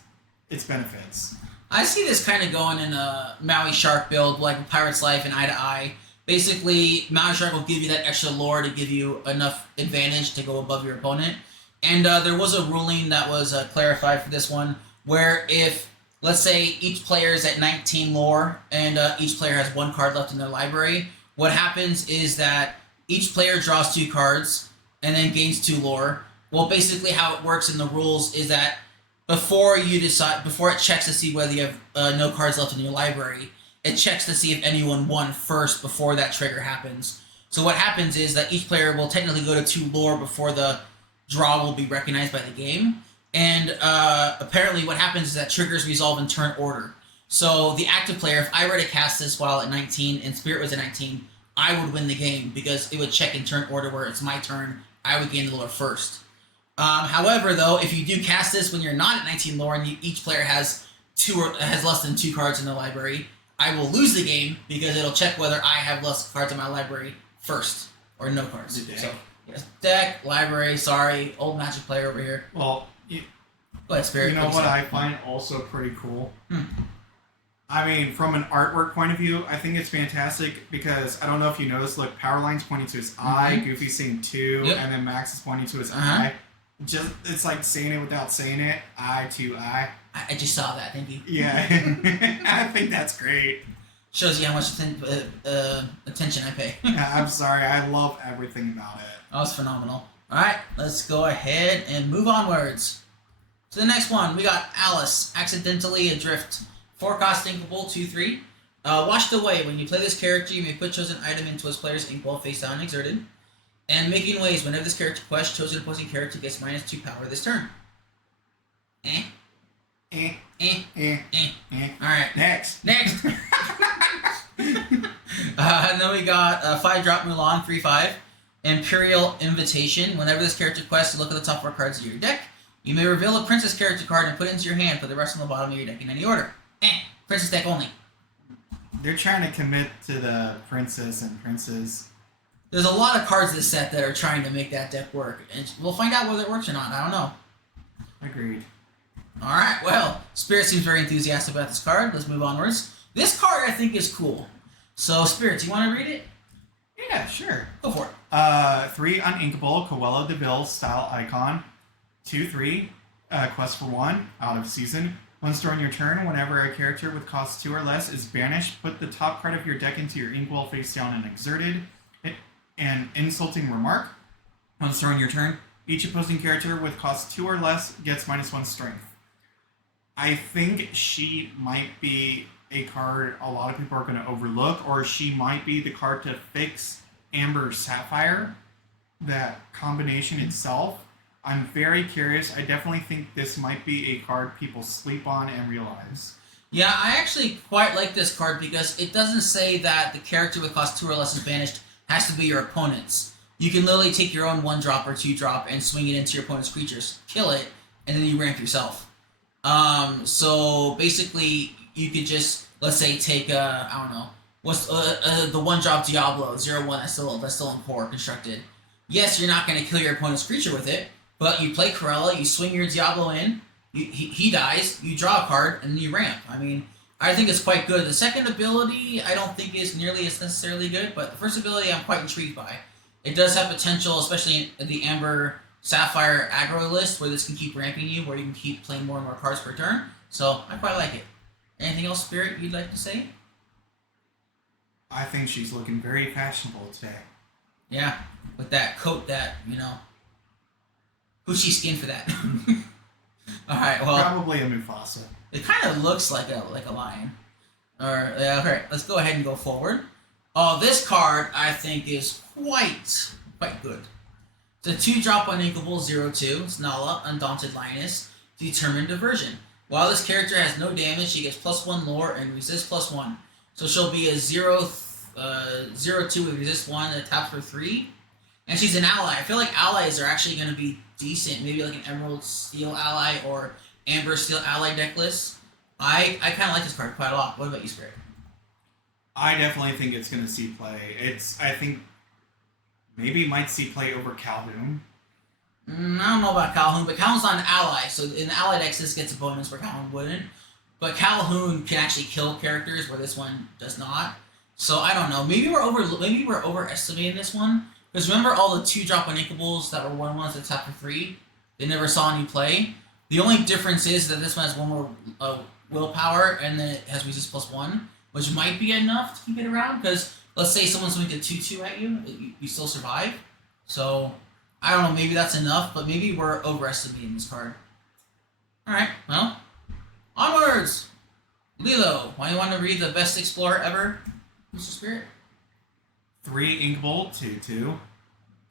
its benefits. I see this kind of going in a Maui Shark build, like Pirate's Life and Eye to Eye. Basically, Maui Shark will give you that extra lore to give you enough advantage to go above your opponent. And there was a ruling that was clarified for this one, where if, let's say, each player is at 19 lore, and each player has 1 card left in their library, what happens is that each player draws 2 cards, and then gains 2 lore. Well, basically how it works in the rules is that before it checks to see whether you have no cards left in your library, it checks to see if anyone won first before that trigger happens. So what happens is that each player will technically go to 2 lore before the draw will be recognized by the game. And apparently what happens is that triggers resolve in turn order. So the active player, if I were to cast this while at 19 and Spirit was at 19, I would win the game because it would check in turn order where it's my turn. I would gain the lore first. However, though, if you do cast this when you're not at 19 lore and each player has less than 2 cards in the library, I will lose the game because it'll check whether I have less cards in my library first or no cards. The deck. So, yes, deck, library. Sorry, old Magic player over here. Well, Go ahead, Spirit. you know what I find also pretty cool? I mean, from an artwork point of view, I think it's fantastic because I don't know if you noticed, look, Powerline's pointing to his eye, Goofy's saying 2, and then Max is pointing to his eye. It's like saying it without saying it. Eye to eye. I just saw that. Thank you. Yeah, I think that's great. Shows you how much attention I pay. I'm sorry, I love everything about it. That was phenomenal. All right, let's go ahead and move onwards. To the next one, we got Alice, Accidentally Adrift. 4-cost inkable, 2/3. Washed away. When you play this character, you may put chosen item into his player's ink wall face down and exerted. And making waves. Whenever this character quests, chosen opposing character gets -2 power this turn. Alright. Next. And then we got 5-drop Mulan, 3/5. Imperial Invitation. Whenever this character quests, look at the top 4 cards of your deck. You may reveal a princess character card and put it into your hand. Put the rest on the bottom of your deck in any order. Princess deck only. They're trying to commit to the princess and princes. There's a lot of cards in this set that are trying to make that deck work. And we'll find out whether it works or not. I don't know. Agreed. Alright, well, Spirit seems very enthusiastic about this card. Let's move onwards. This card, I think, is cool. So, Spirit, do you want to read it? Yeah, sure. Go for it. 3 uninkable Coelho de Vil style icon. 2/3. Quest for 1. Out of season. Once during your turn, whenever a character with cost 2 or less is banished, put the top card of your deck into your inkwell face down and exerted. An insulting remark. Once during your turn, each opposing character with cost 2 or less gets -1 strength. I think she might be a card a lot of people are going to overlook, or she might be the card to fix Amber Sapphire, that combination itself. I'm very curious. I definitely think this might be a card people sleep on and realize. Yeah, I actually quite like this card because it doesn't say that the character with cost 2 or less is banished has to be your opponent's. You can literally take your own 1-drop or 2-drop and swing it into your opponent's creatures, kill it, and then you ramp yourself. So basically, you could just, let's say, take I don't know, what's the 1-drop Diablo 0/1 that's still in core constructed. Yes, you're not going to kill your opponent's creature with it, but you play Corella, you swing your Diablo in, he dies, you draw a card, and you ramp. I mean, I think it's quite good. The second ability, I don't think is nearly as necessarily good, but the first ability I'm quite intrigued by. It does have potential, especially in the Amber Sapphire aggro list, where this can keep ramping you, where you can keep playing more and more cards per turn. So, I quite like it. Anything else, Spirit, you'd like to say? I think she's looking very fashionable today. Yeah, with that coat that, who's she skinned for that? Alright, well... Probably a Mufasa. It kind of looks like a lion. Alright, let's go ahead and go forward. Oh, this card, I think, is quite good. It's a 2-drop uninkable 0/2. It's Nala, Undaunted Lioness, Determined Diversion. While this character has no damage, she gets +1 lore and resist +1. So she'll be a 0/2 with resist 1 that taps for 3. And she's an ally. I feel like allies are actually going to be decent. Maybe like an Emerald Steel ally or Amber Steel ally deck list. I kind of like this card quite a lot. What about you, Spirit? I definitely think it's going to see play. I think maybe it might see play over Calhoun. I don't know about Calhoun, but Calhoun's not an ally. So in the ally decks, this gets a bonus where Calhoun wouldn't. But Calhoun can actually kill characters where this one does not. So I don't know. Maybe we're overestimating this one. Because remember all the 2-drop Uninkables that were 1/1s that tap for 3? They never saw any play. The only difference is that this one has 1 more willpower and then it has resist +1, which might be enough to keep it around. Because let's say someone swings a 2/2 at you, you still survive. So I don't know. Maybe that's enough, but maybe we're overestimating this card. All right. Well, onwards. Lilo, why do you want to read the best explorer ever, Mr. Spirit? 3 Inkable 2/2.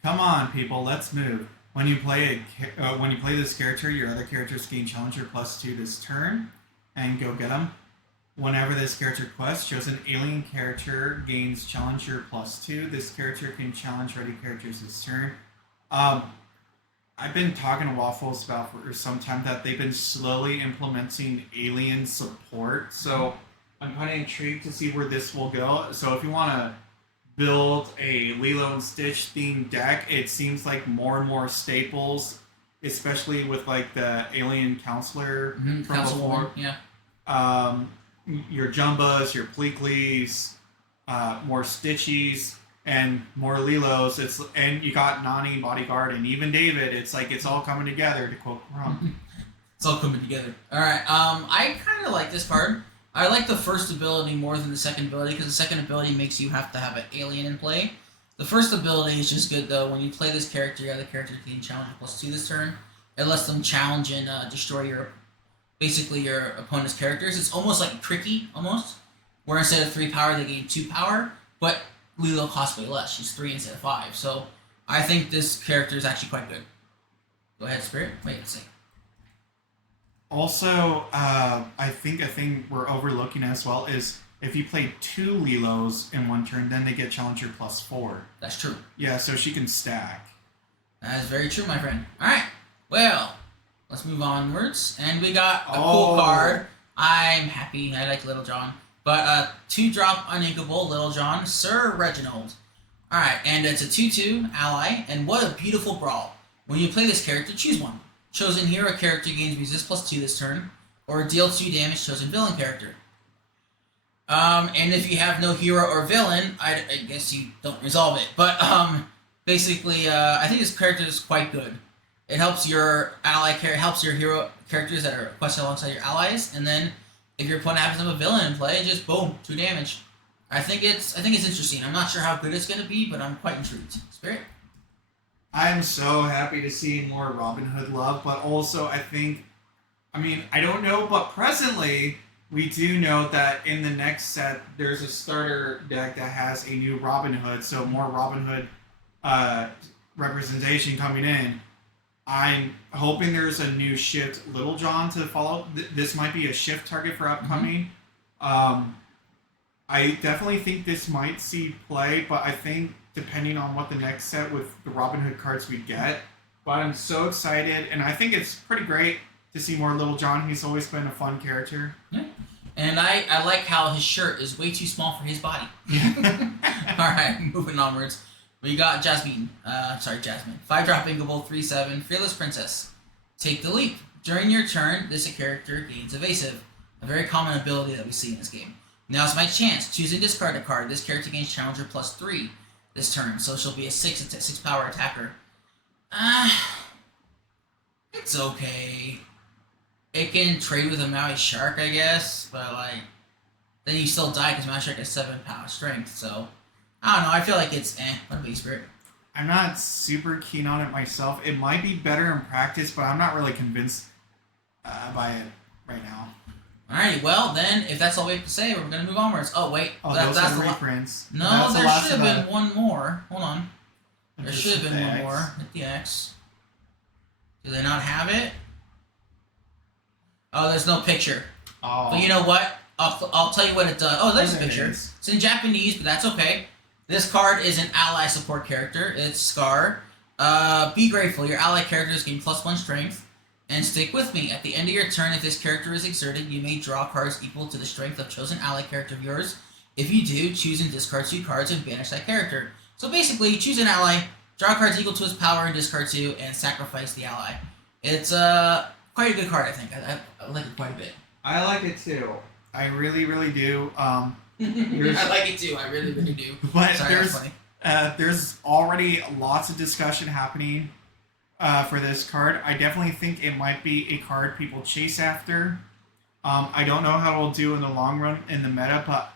Come on, people, let's move. When you play this character, your other characters gain Challenger +2 this turn, and go get them. Whenever this character quests, shows an alien character gains Challenger +2. This character can challenge ready characters this turn. I've been talking to Waffles about for some time that they've been slowly implementing alien support, so I'm kind of intrigued to see where this will go. So if you want to build a Lilo and Stitch themed deck, it seems like more and more staples, especially with like the alien counselor from before. Yeah. Your Jumbas, your Pleakleys, more Stitchies, and more Lilos. And you got Nani, Bodyguard, and even David. It's like it's all coming together, to quote Crump. It's all coming together. All right. I kind of like this card. I like the first ability more than the second ability because the second ability makes you have to have an alien in play. The first ability is just good though. When you play this character, your other character can challenge +2 this turn. It lets them challenge and destroy your opponent's characters. It's almost like tricky, almost, where instead of 3 power they gain 2 power, but Lilo costs way less. She's 3 instead of 5. So I think this character is actually quite good. Go ahead, Spirit. Wait, let's see. Also, I think a thing we're overlooking as well is if you play 2 Lilos in one turn, then they get Challenger +4. That's true. Yeah, so she can stack. That is very true, my friend. All right. Well, let's move onwards. And we got a cool card. I'm happy. I like Little John. But 2-drop Uninkable Little John, Sir Reginald. All right, and it's a 2/2 ally. And what a beautiful brawl. When you play this character, choose one. Chosen hero character gains resist +2 this turn, or deal 2 damage chosen villain character. And if you have no hero or villain, I guess you don't resolve it. But basically, I think this character is quite good. It helps your helps your hero characters that are quested alongside your allies, and then if your opponent happens to have a villain in play, just boom, 2 damage. I think it's interesting. I'm not sure how good it's gonna be, but I'm quite intrigued. Spirit. I'm so happy to see more Robin Hood love, but also I don't know, but presently we do know that in the next set there's a starter deck that has a new Robin Hood, so more Robin Hood representation coming in. I'm hoping there's a new shift Little John to follow. This might be a shift target for upcoming. I definitely think this might see play, but I think depending on what the next set with the Robin Hood cards we get. But I'm so excited, and I think it's pretty great to see more Little John. He's always been a fun character. Yeah. And I like how his shirt is way too small for his body. Alright, moving onwards. We got Jasmine. 5-drop Inkable, 3/7, Fearless Princess. Take the leap. During your turn, this character gains Evasive. A very common ability that we see in this game. Now's my chance. Choose and discard a card. This character gains Challenger +3 this turn, so she'll be a 6 power attacker. It's okay. It can trade with a Maui Shark, I guess, but like, then you still die because Maui Shark has 7 power strength, so I don't know, I feel like it's What about you, Spirit? I'm not super keen on it myself. It might be better in practice, but I'm not really convinced by it right now. Alrighty, well then, if that's all we have to say, we're gonna move onwards. Oh wait, those are the reprints. No, there should have been one more. Hold on. There should have been one more. Hit the X. Do they not have it? Oh, there's no picture. Oh. But you know what? I'll tell you what it does. Oh, there's a There it picture. is. It's in Japanese, but that's okay. This card is an ally support character. It's Scar. Be grateful. Your ally characters gain +1 strength. And stick with me. At the end of your turn, if this character is exerted, you may draw cards equal to the strength of chosen ally character of yours. If you do, choose and discard 2 cards and banish that character. So basically, choose an ally, draw cards equal to his power and discard 2, and sacrifice the ally. It's quite a good card, I think. I like it quite a bit. I like it too. I really, really do. I like it too. I really, really do. But Sorry, that's funny. there's already lots of discussion happening for this card. I definitely think it might be a card people chase after. I don't know how it'll do in the long run in the meta, but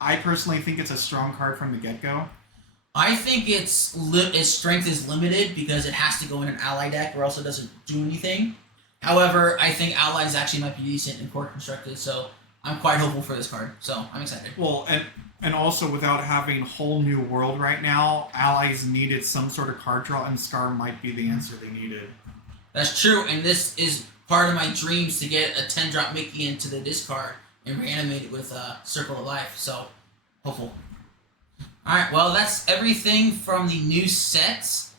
I personally think it's a strong card from the get-go. I think its strength is limited because it has to go in an ally deck or else it doesn't do anything. However, I think allies actually might be decent and core constructed, so I'm quite hopeful for this card. So I'm excited. Well, and also without having whole new world right now, allies needed some sort of card draw, and Scar might be the answer they needed. That's true, and this is part of my dreams to get a 10-drop Mickey into the discard and reanimate it with Circle of Life. So hopeful. Alright, well, that's everything from the new sets.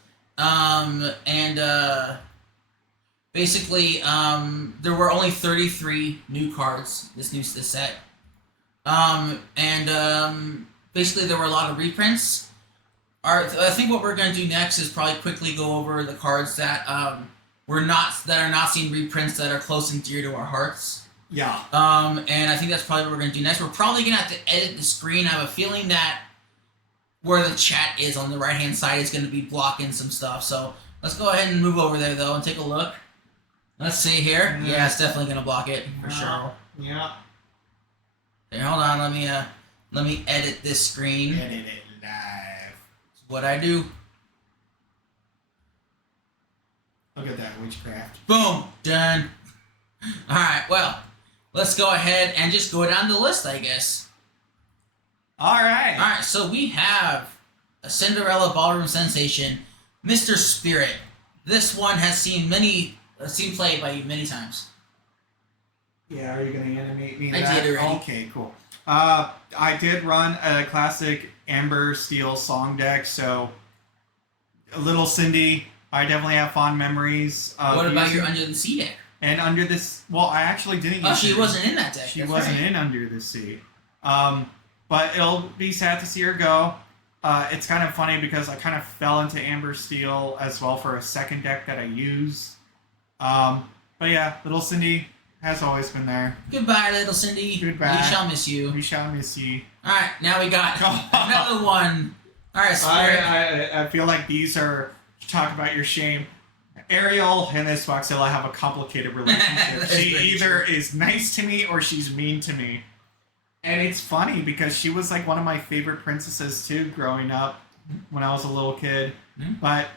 Basically, there were only 33 new cards this set. Basically, there were a lot of reprints. I think what we're going to do next is probably quickly go over the cards that are not seeing reprints that are close and dear to our hearts. Yeah. And I think that's probably what we're going to do next. We're probably going to have to edit the screen. I have a feeling that where the chat is on the right-hand side is going to be blocking some stuff. So let's go ahead and move over there, though, and take a look. Let's see here. Yeah, it's definitely going to block it, for sure. Yeah. Okay, hold on. Let me edit this screen. Edit it live. That's what I do. Look at that witchcraft. Boom. Done. All right, well, let's go ahead and just go down the list, I guess. All right. All right, so we have a Cinderella Ballroom Sensation, Mr. Spirit. This one has seen played by you many times. Yeah, are you going to animate me? I did already. Okay, cool. I did run a classic Amber Steel song deck, so Little Cindy, I definitely have fond memories. What about your Under the Sea deck? And Under This, well, I actually didn't. Oh, she wasn't in that deck. She wasn't in Under the Sea. But it'll be sad to see her go. It's kind of funny because I kind of fell into Amber Steel as well for a second deck that I used. But yeah, Little Cindy has always been there. Goodbye, Little Cindy. Goodbye. We shall miss you. We shall miss you. All right, now we got another one. All right, Spirit. I feel like these are talk about your shame. Ariel and this Foxilla have a complicated relationship. She either is nice to me or she's mean to me. And it's funny because she was like one of my favorite princesses too growing up when I was a little kid. Mm-hmm. But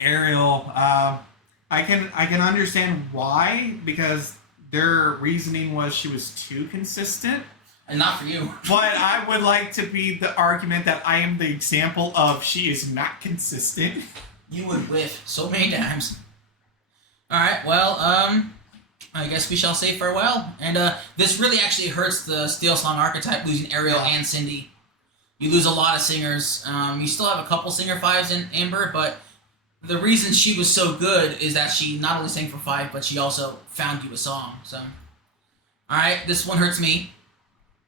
Ariel, I can understand why, because their reasoning was she was too consistent. And not for you. But I would like to be the argument that I am the example of she is not consistent. You would whiff so many times. Alright, well, I guess we shall say farewell. And this really actually hurts the Steel Song archetype, losing Ariel and Cindy. You lose a lot of singers. You still have a couple singer 5s in Amber, but the reason she was so good is that she not only sang for 5, but she also found you a song. So, alright, this one hurts me.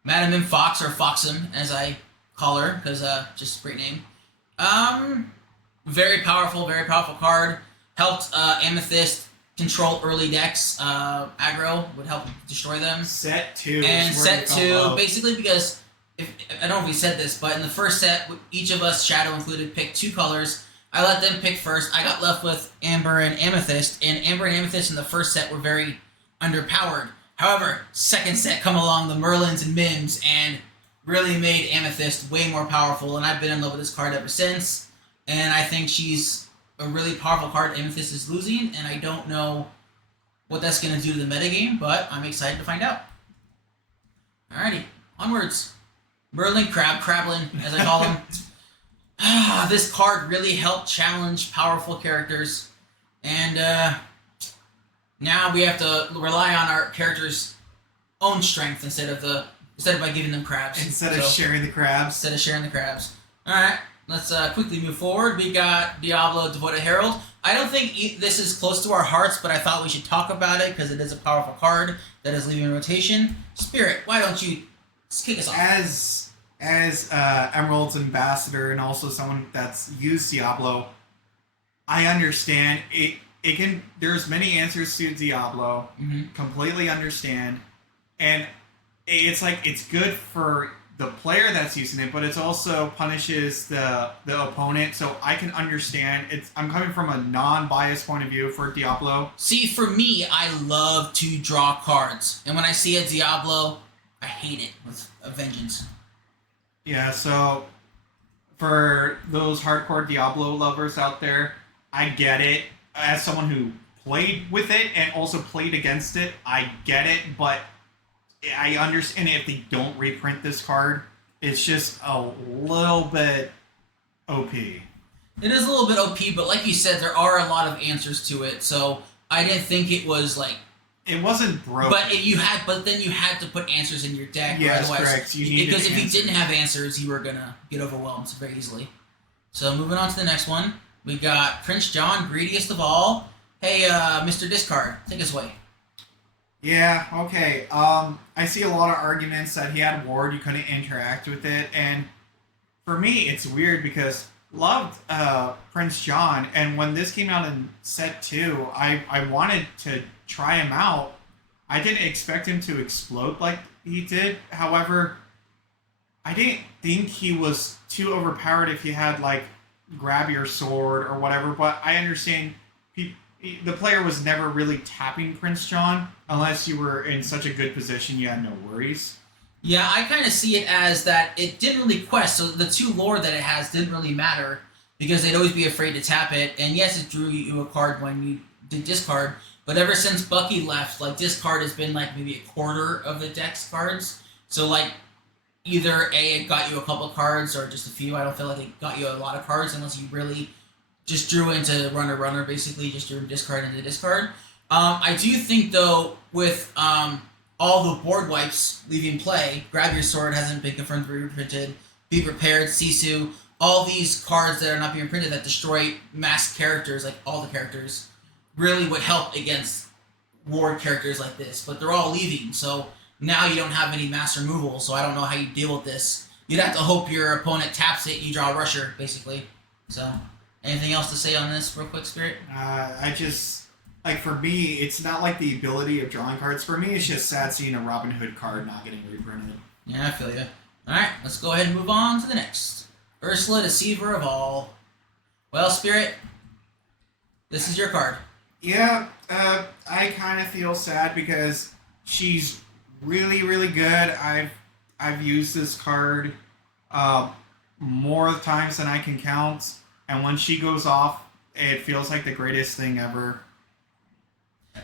Madam M. Fox, or Foxum, as I call her, because just a great name. Very powerful card. Helped Amethyst control early decks. Aggro would help destroy them. Set 2. And set 2, basically because, I don't know if we said this, but in the first set, each of us, Shadow included, picked 2 colors. I let them pick first. I got left with Amber and Amethyst, and Amber and Amethyst in the first set were very underpowered. However, second set come along, the Merlins and Mims, and really made Amethyst way more powerful, and I've been in love with this card ever since. And I think she's a really powerful card Amethyst is losing, and I don't know what that's going to do to the metagame, but I'm excited to find out. Alrighty, onwards. Merlin Crablin, as I call him. This card really helped challenge powerful characters, and Now we have to rely on our character's own strength instead of by giving them crabs. Instead of sharing the crabs. Instead of sharing the crabs. All right, let's quickly move forward. We got Diablo Devoted Herald. I don't think this is close to our hearts, but I thought we should talk about it because it is a powerful card that is leaving rotation. Spirit, why don't you kick us off? As Emerald's ambassador and also someone that's used Diablo, I understand it. It can. There's many answers to Diablo. Completely understand, and it's like it's good for the player that's using it, but it also punishes the opponent. So I can understand. I'm coming from a non-biased point of view for Diablo. See, for me, I love to draw cards, and when I see a Diablo, I hate it with a vengeance. Yeah. So for those hardcore Diablo lovers out there, I get it. As someone who played with it and also played against it, I get it, but I understand if they don't reprint this card, it's just a little bit OP. It is a little bit OP, but like you said, there are a lot of answers to it, so I didn't think it was like... It wasn't broken. But then you had to put answers in your deck. Yes, correct. You needed because if answers. you didn't have answers, you were going to get overwhelmed very easily. So moving on to the next one. We got Prince John, greediest of all. Hey, Mr. Discard, take us away. Yeah, okay. I see a lot of arguments that he had ward, you couldn't interact with it, and for me, it's weird because loved Prince John, and when this came out in set 2, I wanted to try him out. I didn't expect him to explode like he did. However, I didn't think he was too overpowered if he had like grab your sword or whatever, but I understand the player was never really tapping Prince John unless you were in such a good position you had no worries. Yeah, I kind of see it as that it didn't really quest, so the 2 lore that it has didn't really matter because they'd always be afraid to tap it, and yes, it drew you a card when you did discard, but ever since Bucky left, like, discard has been like maybe a quarter of the deck's cards, so like either A, it got you a couple cards or just a few. I don't feel like it got you a lot of cards unless you really just drew into runner, basically, just drew discard into discard. I do think, though, with all the board wipes leaving play, Grab Your Sword hasn't been confirmed to be reprinted, Be Prepared, Sisu, all these cards that are not being printed that destroy masked characters, like all the characters, really would help against ward characters like this. But they're all leaving, so now you don't have any mass removal, so I don't know how you deal with this. You'd have to hope your opponent taps it and you draw a rusher, basically. So, anything else to say on this real quick, Spirit? I just, like, for me, it's not like the ability of drawing cards. For me, it's just sad seeing a Robin Hood card not getting reprinted. Yeah, I feel you. Alright, let's go ahead and move on to the next. Ursula, Deceiver of All. Well, Spirit, this is your card. Yeah, I kind of feel sad because she's really, really good. I've used this card more times than I can count, and when she goes off, it feels like the greatest thing ever.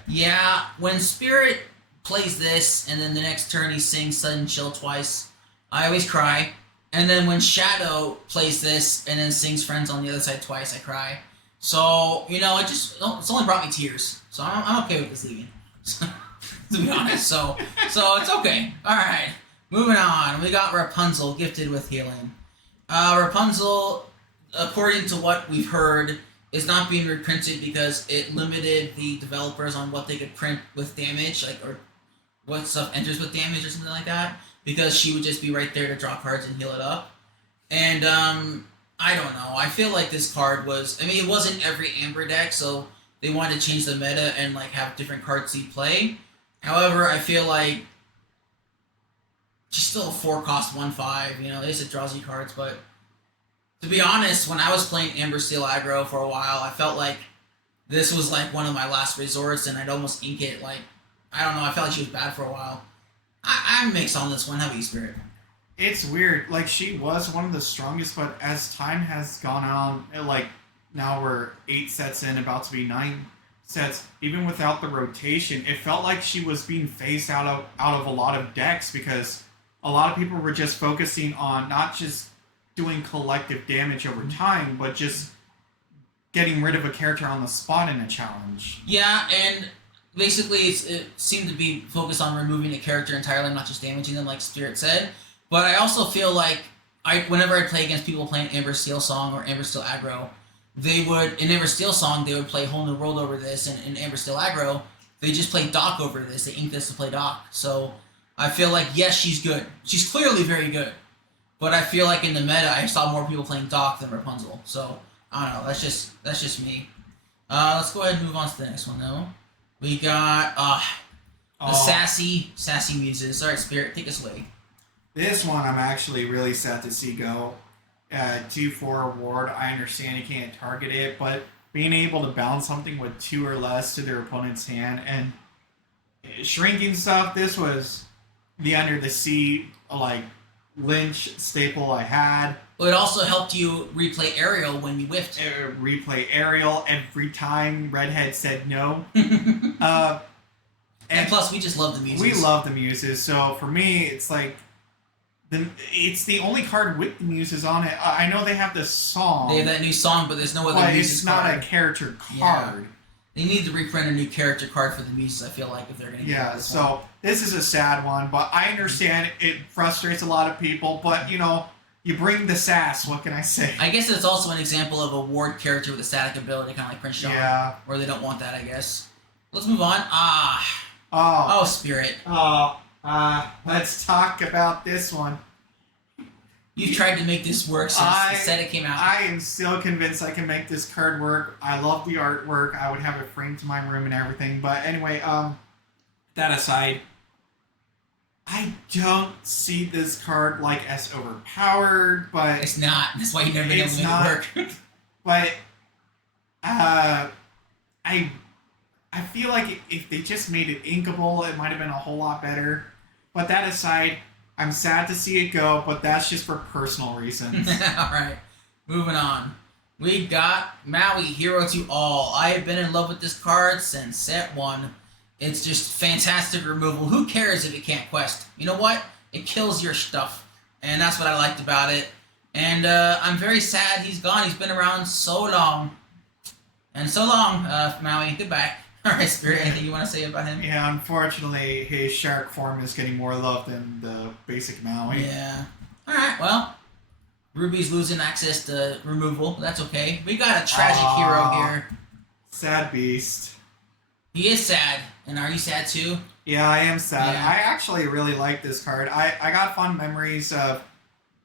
Yeah, when Spirit plays this, and then the next turn he sings Sudden Chill twice, I always cry. And then when Shadow plays this, and then sings Friends on the Other Side twice, I cry. So, it's only brought me tears. So I'm okay with this leaving. To be honest, so it's okay. All right, moving on. We got Rapunzel, gifted with healing. Rapunzel, according to what we've heard, is not being reprinted because it limited the developers on what they could print with damage, or what stuff enters with damage or something like that. Because she would just be right there to draw cards and heal it up. And I don't know. I feel like this card was. I mean, it wasn't every Amber deck, so they wanted to change the meta and like have different cards you play. However, I feel like she's still a 4-cost 1/5. They said draws you cards, but to be honest, when I was playing Amber Steel aggro for a while, I felt like this was like one of my last resorts, and I'd almost ink it. Like, I don't know. I felt like she was bad for a while. I'm mixed on this one. How about you, Spirit? It's weird. Like, she was one of the strongest, but as time has gone on, like, now we're 8 sets in, about to be 9 sets, even without the rotation, it felt like she was being phased out of a lot of decks because a lot of people were just focusing on not just doing collective damage over time, but just getting rid of a character on the spot in a challenge. Yeah, and basically it seemed to be focused on removing a character entirely, not just damaging them, like Spirit said. But I also feel like whenever I play against people playing Amber Steel Song or Amber Steel Aggro, they would in Amber Steel Song they would play Whole New World over this, and in Amber Steel Aggro they just play Doc over this. They ink this to play Doc. So I feel like yes, she's good. She's clearly very good. But I feel like in the meta, I saw more people playing Doc than Rapunzel. So I don't know. That's just me. Let's go ahead and move on to the next one though. We got the sassy muses. All right, Spirit, take us away. This one I'm actually really sad to see go. 2/4 ward. I understand you can't target it, but being able to bounce something with 2 or less to their opponent's hand and shrinking stuff. This was the Under the Sea like Lynch staple I had. Well, it also helped you replay Ariel when you whiffed. Replay Ariel every time Redhead said no. And plus, we just love the muses. We love the muses, so for me, it's like it's the only card with the muses on it. I know they have this song. They have that new song, but there's no other muses it's not card. a character card. Yeah. They need to reprint a new character card for the muses, I feel like, if they're going to Yeah, so this is a sad one, but I understand it frustrates a lot of people, but, you know, you bring the sass, what can I say? I guess it's also an example of a ward character with a static ability, kind of like Prince John. Yeah. Where they don't want that, I guess. Let's move on. Spirit. Let's talk about this one. You've tried to make this work since the set it came out. I am still convinced I can make this card work. I love the artwork. I would have it framed to my room and everything. But anyway, that aside, I don't see this card like as overpowered, but it's not. That's why you never been able to make it work. But I feel like if they just made it inkable, it might have been a whole lot better. But that aside, I'm sad to see it go, but that's just for personal reasons. Alright, moving on. We got Maui, Hero to All. I have been in love with this card since set 1. It's just fantastic removal. Who cares if it can't quest? You know what? It kills your stuff. And that's what I liked about it. And I'm very sad he's gone. He's been around so long. And so long, Maui. Goodbye. Alright, Spirit, anything you want to say about him? Yeah, unfortunately, his shark form is getting more love than the basic Maui. Yeah. Alright, well, Ruby's losing access to removal. That's okay. We got a tragic hero here. Sad beast. He is sad. And are you sad too? Yeah, I am sad. Yeah. I actually really like this card. I got fond memories of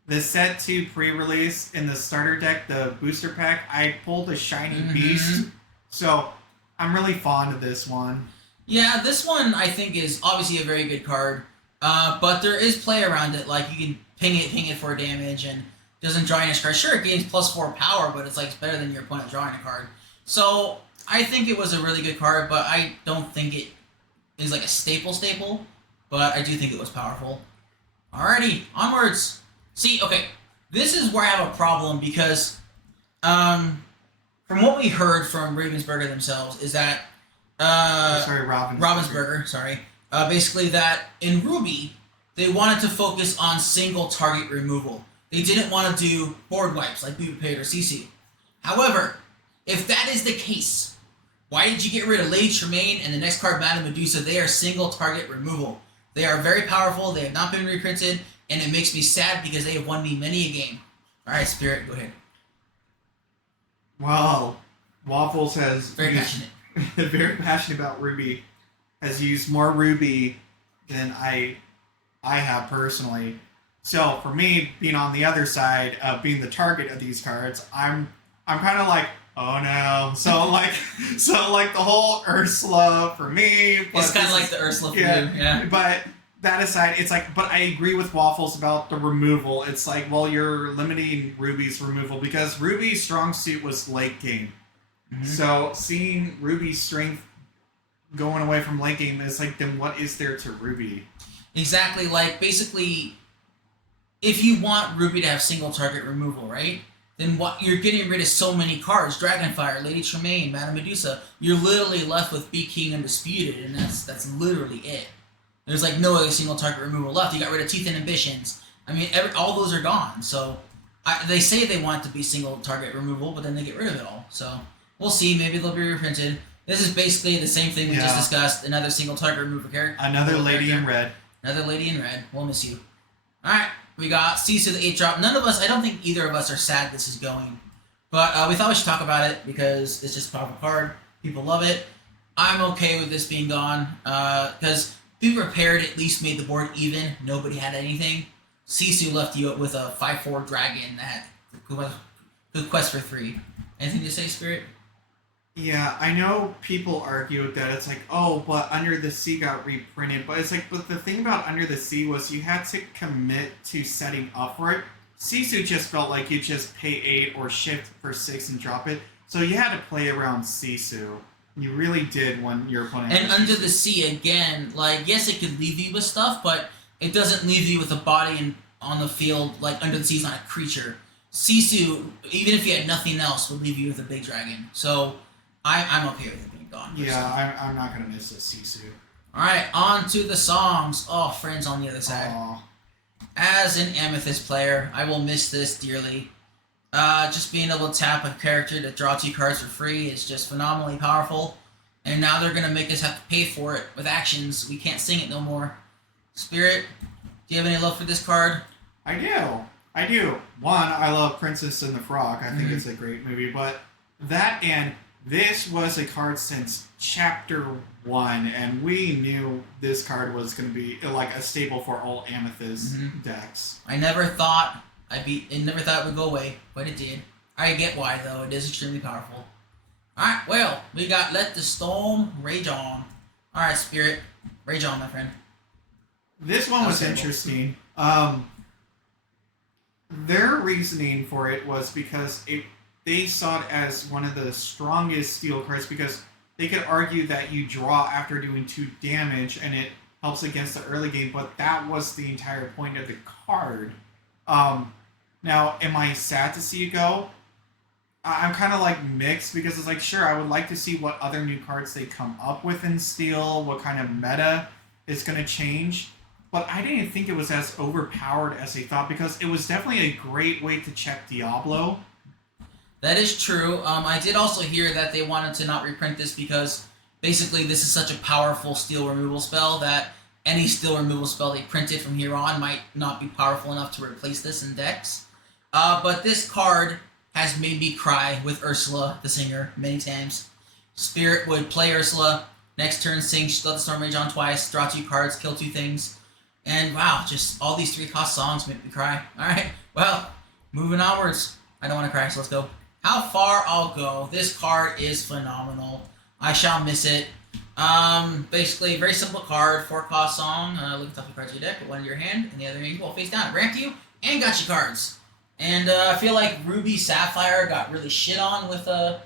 the set 2 pre-release in the starter deck, the booster pack. I pulled a shiny beast. So I'm really fond of this one. Yeah, this one I think is obviously a very good card, but there is play around it. Like you can ping it for damage and doesn't draw any cards. Sure, it gains +4 power, but it's like it's better than your opponent drawing a card. So I think it was a really good card, but I don't think it is like a staple. But I do think it was powerful. Alrighty, onwards. See, okay, this is where I have a problem because, from what we heard from Ravensburger themselves is that Ravensburger, sorry. Basically that in Ruby, they wanted to focus on single target removal. They didn't want to do board wipes like we would pay or CC. However, if that is the case, why did you get rid of Lady Tremaine and the next card, Madame Medusa? They are single target removal. They are very powerful, they have not been reprinted, and it makes me sad because they have won me many a game. Alright, Spirit, go ahead. Well, Waffles has very passionate. Very passionate about Ruby. Has used more Ruby than I have personally. So for me, being on the other side, being the target of these cards, I'm kind of like, oh no. So like the whole Ursula for me. It's kind of like the Ursula for you. Yeah. But that aside, it's like, but I agree with Waffles about the removal. It's like, well, you're limiting Ruby's removal because Ruby's strong suit was late game. So seeing Ruby's strength going away from late game is like, then what is there to Ruby? Exactly. Like basically, if you want Ruby to have single target removal, right? Then what you're getting rid of so many cards: Dragonfire, Lady Tremaine, Madame Medusa. You're literally left with Be King Undisputed, and that's literally it. There's like no other single target removal left. You got rid of Teeth and Ambitions. I mean, all those are gone. So they say they want it to be single target removal, but then they get rid of it all. So we'll see. Maybe they'll be reprinted. This is basically the same thing we just Yeah. discussed. Another single target remover character. Another lady in red. Another lady in red. We'll miss you. Alright, we got Sisu the 8-drop. None of us, I don't think either of us are sad this is going. But we thought we should talk about it because it's just a powerful card. People love it. I'm okay with this being gone because Be Prepared at least made the board even. Nobody had anything. Sisu left you with a 5/4 dragon that could quest for 3. Anything to say, Spirit? Yeah, I know people argue that it's like, oh, but Under the Sea got reprinted. But it's like, but the thing about Under the Sea was you had to commit to setting up for it. Sisu just felt like you just pay 8 or shift for 6 and drop it. So you had to play around Sisu. You really did when your opponent... And Under the Sea, again, like, yes, it could leave you with stuff, but it doesn't leave you with a body on the field. Like, Under the Sea's not a creature. Sisu, even if you had nothing else, would leave you with a big dragon. So... I'm okay with it being gone. Yeah, I'm not going to miss this Sisu. Alright, on to the songs. Oh, Friends on the Other Side. Aww. As an Amethyst player, I will miss this dearly. Just being able to tap a character to draw 2 cards for free is just phenomenally powerful. And now they're going to make us have to pay for it with actions. We can't sing it no more. Spirit, do you have any love for this card? I do. One, I love Princess and the Frog. I think it's a great movie. But that and... this was a card since Chapter 1, and we knew this card was going to be like a staple for all Amethyst decks. I never thought it would go away, but it did. I get why, though. It is extremely powerful. Alright, well, we got Let the Storm Rage On. Alright, Spirit. Rage on, my friend. This one was interesting. Their reasoning for it was because they saw it as one of the strongest steel cards because they could argue that you draw after doing 2 damage and it helps against the early game, but that was the entire point of the card. Now, am I sad to see it go? I'm kind of like mixed because it's like, sure, I would like to see what other new cards they come up with in Steel, what kind of meta is going to change. But I didn't think it was as overpowered as they thought because it was definitely a great way to check Diablo. That is true. I did also hear that they wanted to not reprint this because basically this is such a powerful steel removal spell that any steel removal spell they printed from here on might not be powerful enough to replace this in decks. But this card has made me cry with Ursula, the singer, many times. Spirit would play Ursula, next turn sing Let the Storm Rage On twice, draw 2 cards, kill 2 things. And wow, just all these 3-cost songs make me cry. Alright, well, moving onwards. I don't want to cry, so let's go. How far I'll go. This card is phenomenal. I shall miss it. Basically, very simple card. 4-cost song. Look at the top of the cards in your deck. Put one in your hand, and the other hand face down. Ramp you, and got your cards. And I feel like Ruby Sapphire got really shit on with the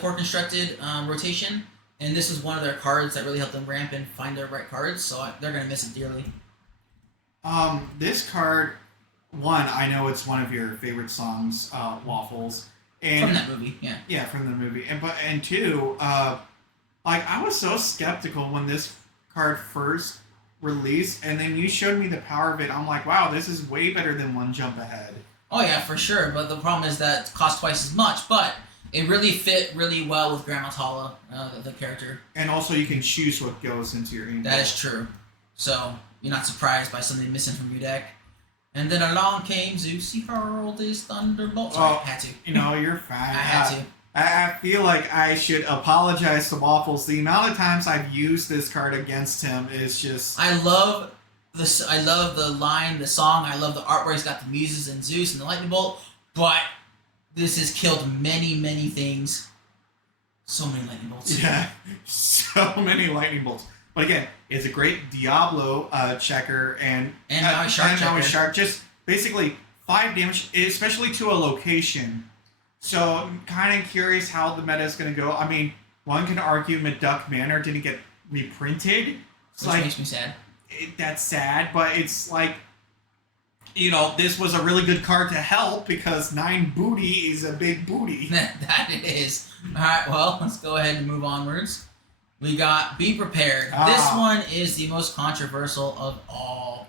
core constructed rotation. And this is one of their cards that really helped them ramp and find their right cards. So they're gonna miss it dearly. This card, one, I know it's one of your favorite songs, Waffles. And, from that movie, yeah. Yeah, from the movie. And two, like, I was so skeptical when this card first released, and then you showed me the power of it. I'm like, wow, this is way better than One Jump Ahead. Oh yeah, for sure. But the problem is that it costs twice as much. But it really fit really well with Grandma Tala, the character. And also, you can choose what goes into your That is true. So you're not surprised by something missing from your deck. And then along came Zeus. He hurled his thunderbolt. Sorry, I had to. You know, you're fine. I had to. I feel like I should apologize to Waffles. The amount of times I've used this card against him is just... I love the line, the song. I love the art where he's got the muses and Zeus and the lightning bolt. But this has killed many, many things. So many lightning bolts. Yeah, so many lightning bolts. But again, it's a great Diablo checker and now a shark. Just basically 5 damage, especially to a location. So I'm kind of curious how the meta is going to go. I mean, one can argue Meduck Manor didn't get reprinted. Which makes me sad. That's sad, but it's like, you know, this was a really good card to help because 9 booty is a big booty. That it is. Alright, well, let's go ahead and move onwards. We got Be Prepared. This one is the most controversial of all.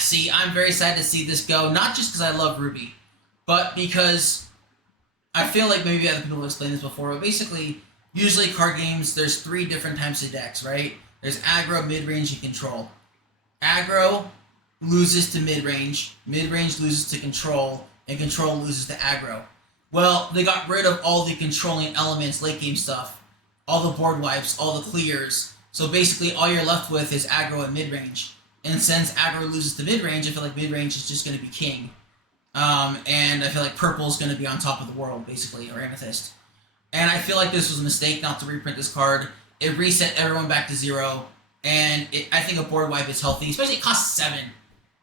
See, I'm very sad to see this go, not just because I love Ruby, but because I feel like maybe other people have explained this before, but basically, usually card games, there's 3 different types of decks, right? There's aggro, mid-range, and control. Aggro loses to mid-range loses to control, and control loses to aggro. Well, they got rid of all the controlling elements, late game stuff, all the board wipes, all the clears. So basically, all you're left with is aggro and mid-range. And since aggro loses to mid-range, I feel like mid-range is just going to be king. And I feel like purple's going to be on top of the world, basically, or amethyst. And I feel like this was a mistake not to reprint this card. It reset everyone back to 0. And I think a board wipe is healthy, especially it costs 7.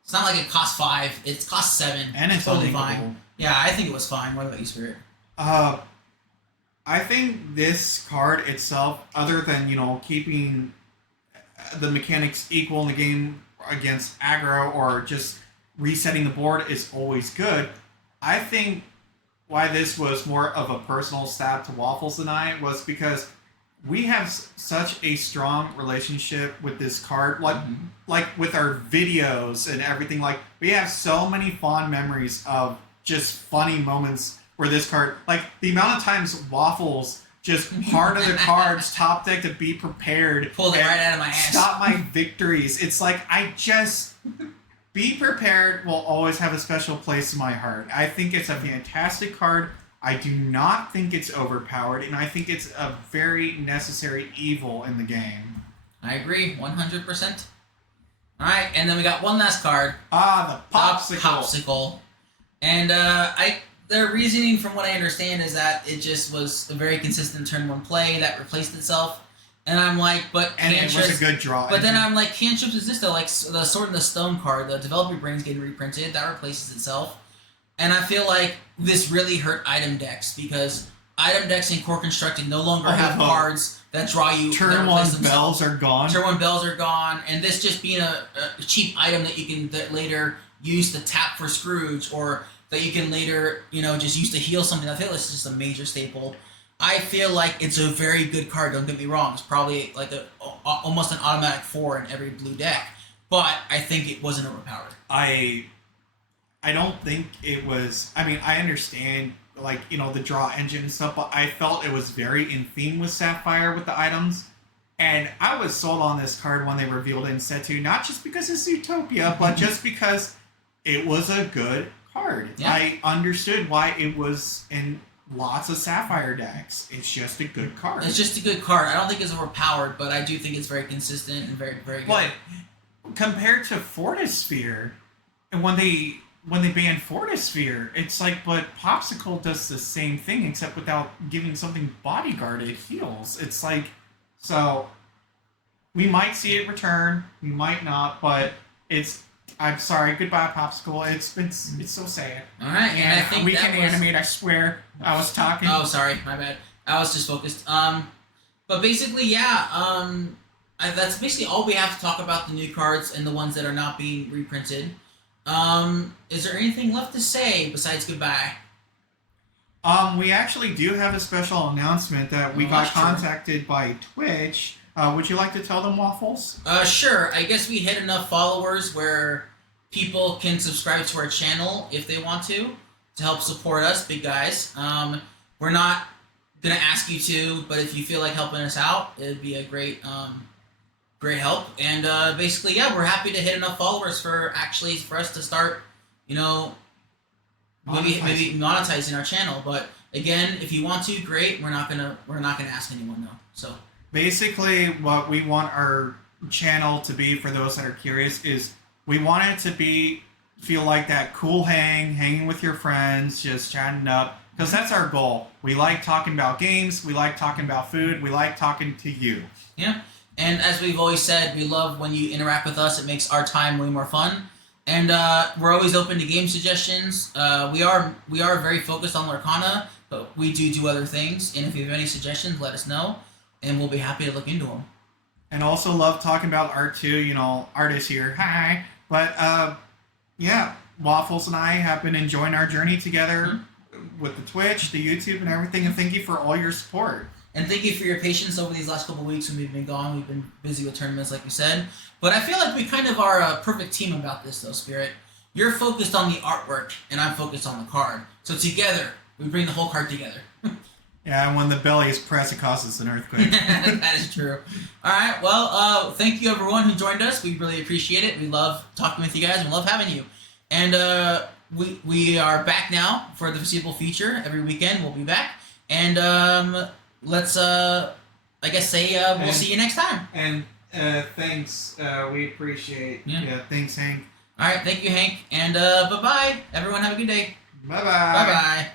It's not like it costs 5. It costs 7. And it's totally illegal. fine. Yeah, I think it was fine. What about you, Spirit? I think this card itself, other than, keeping the mechanics equal in the game against aggro or just resetting the board is always good. I think why this was more of a personal stab to Waffles and I was because we have such a strong relationship with this card, like with our videos and everything. Like, we have so many fond memories of just funny moments where this card, like the amount of times Waffles just part of the cards, top deck to be prepared, pulled it right out of my ass. Stop my victories. It's like, I just be prepared will always have a special place in my heart. I think it's a fantastic card. I do not think it's overpowered, and I think it's a very necessary evil in the game. I agree, 100%. All right, and then we got one last card. The Popsicle. Popsicle. And their reasoning, from what I understand, is that it just was a very consistent turn 1 play that replaced itself. And I'm like, and it was a good draw. But then I'm like, cantrips exist though. Like the Sword in the Stone card, the Developer Brain's getting reprinted. That replaces itself. And I feel like this really hurt item decks because item decks in Core Constructed no longer have cards that draw you. Turn 1 bells are gone. Turn 1 bells are gone. And this just being a cheap item that you can later use to tap for Scrooge, or that you can later, just use to heal something. I feel like it's just a major staple. I feel like it's a very good card, don't get me wrong. It's probably like almost an automatic 4 in every blue deck. But I think it wasn't overpowered. I don't think it was. I mean, I understand, the draw engine and stuff, but I felt it was very in theme with Sapphire with the items. And I was sold on this card when they revealed it in Set 2, not just because it's Utopia, but just because it was a good card. Yeah. I understood why it was in lots of Sapphire decks. It's just a good card. It's just a good card. I don't think it's overpowered, but I do think it's very consistent and very, very good. But compared to Fortisphere, and when they banned Fortisphere, it's like, but Popsicle does the same thing except without giving something bodyguard, it heals. It's like, so we might see it return, we might not, but I'm sorry, goodbye Popsicle. It's so sad. All right, and I think we can animate. I swear, I was talking. Oh, sorry, my bad. I was just focused. But basically, yeah. That's basically all we have to talk about the new cards and the ones that are not being reprinted. Is there anything left to say besides goodbye? We actually do have a special announcement that we got contacted by Twitch. Would you like to tell them, Waffles? Sure. I guess we hit enough followers where people can subscribe to our channel if they want to help support us, big guys. We're not gonna ask you to, but if you feel like helping us out, it'd be a great help. And basically, yeah, we're happy to hit enough followers for us to start, maybe monetizing our channel. But again, if you want to, great. We're not gonna ask anyone though. So. Basically, what we want our channel to be, for those that are curious, is we want it to feel like that cool hanging with your friends, just chatting up, because that's our goal. We like talking about games, we like talking about food, we like talking to you. Yeah, and as we've always said, we love when you interact with us. It makes our time way more fun. And we're always open to game suggestions. We are very focused on Lorcana, but we do other things. And if you have any suggestions, let us know. And we'll be happy to look into them. And also love talking about art too. Artists here. Hi. But yeah, Waffles and I have been enjoying our journey together with the Twitch, the YouTube, and everything. And thank you for all your support. And thank you for your patience over these last couple of weeks when we've been gone. We've been busy with tournaments, like you said. But I feel like we kind of are a perfect team about this, though, Spirit. You're focused on the artwork, and I'm focused on the card. So together, we bring the whole card together. Yeah, and when the belly is pressed, it causes an earthquake. That is true. All right. Well, thank you everyone who joined us. We really appreciate it. We love talking with you guys. We love having you. And we are back now for the foreseeable future. Every weekend we'll be back. And let's I guess say we'll see you next time. And thanks. We appreciate. Yeah. Thanks, Hank. All right. Thank you, Hank. And bye bye. Everyone have a good day. Bye bye. Bye bye.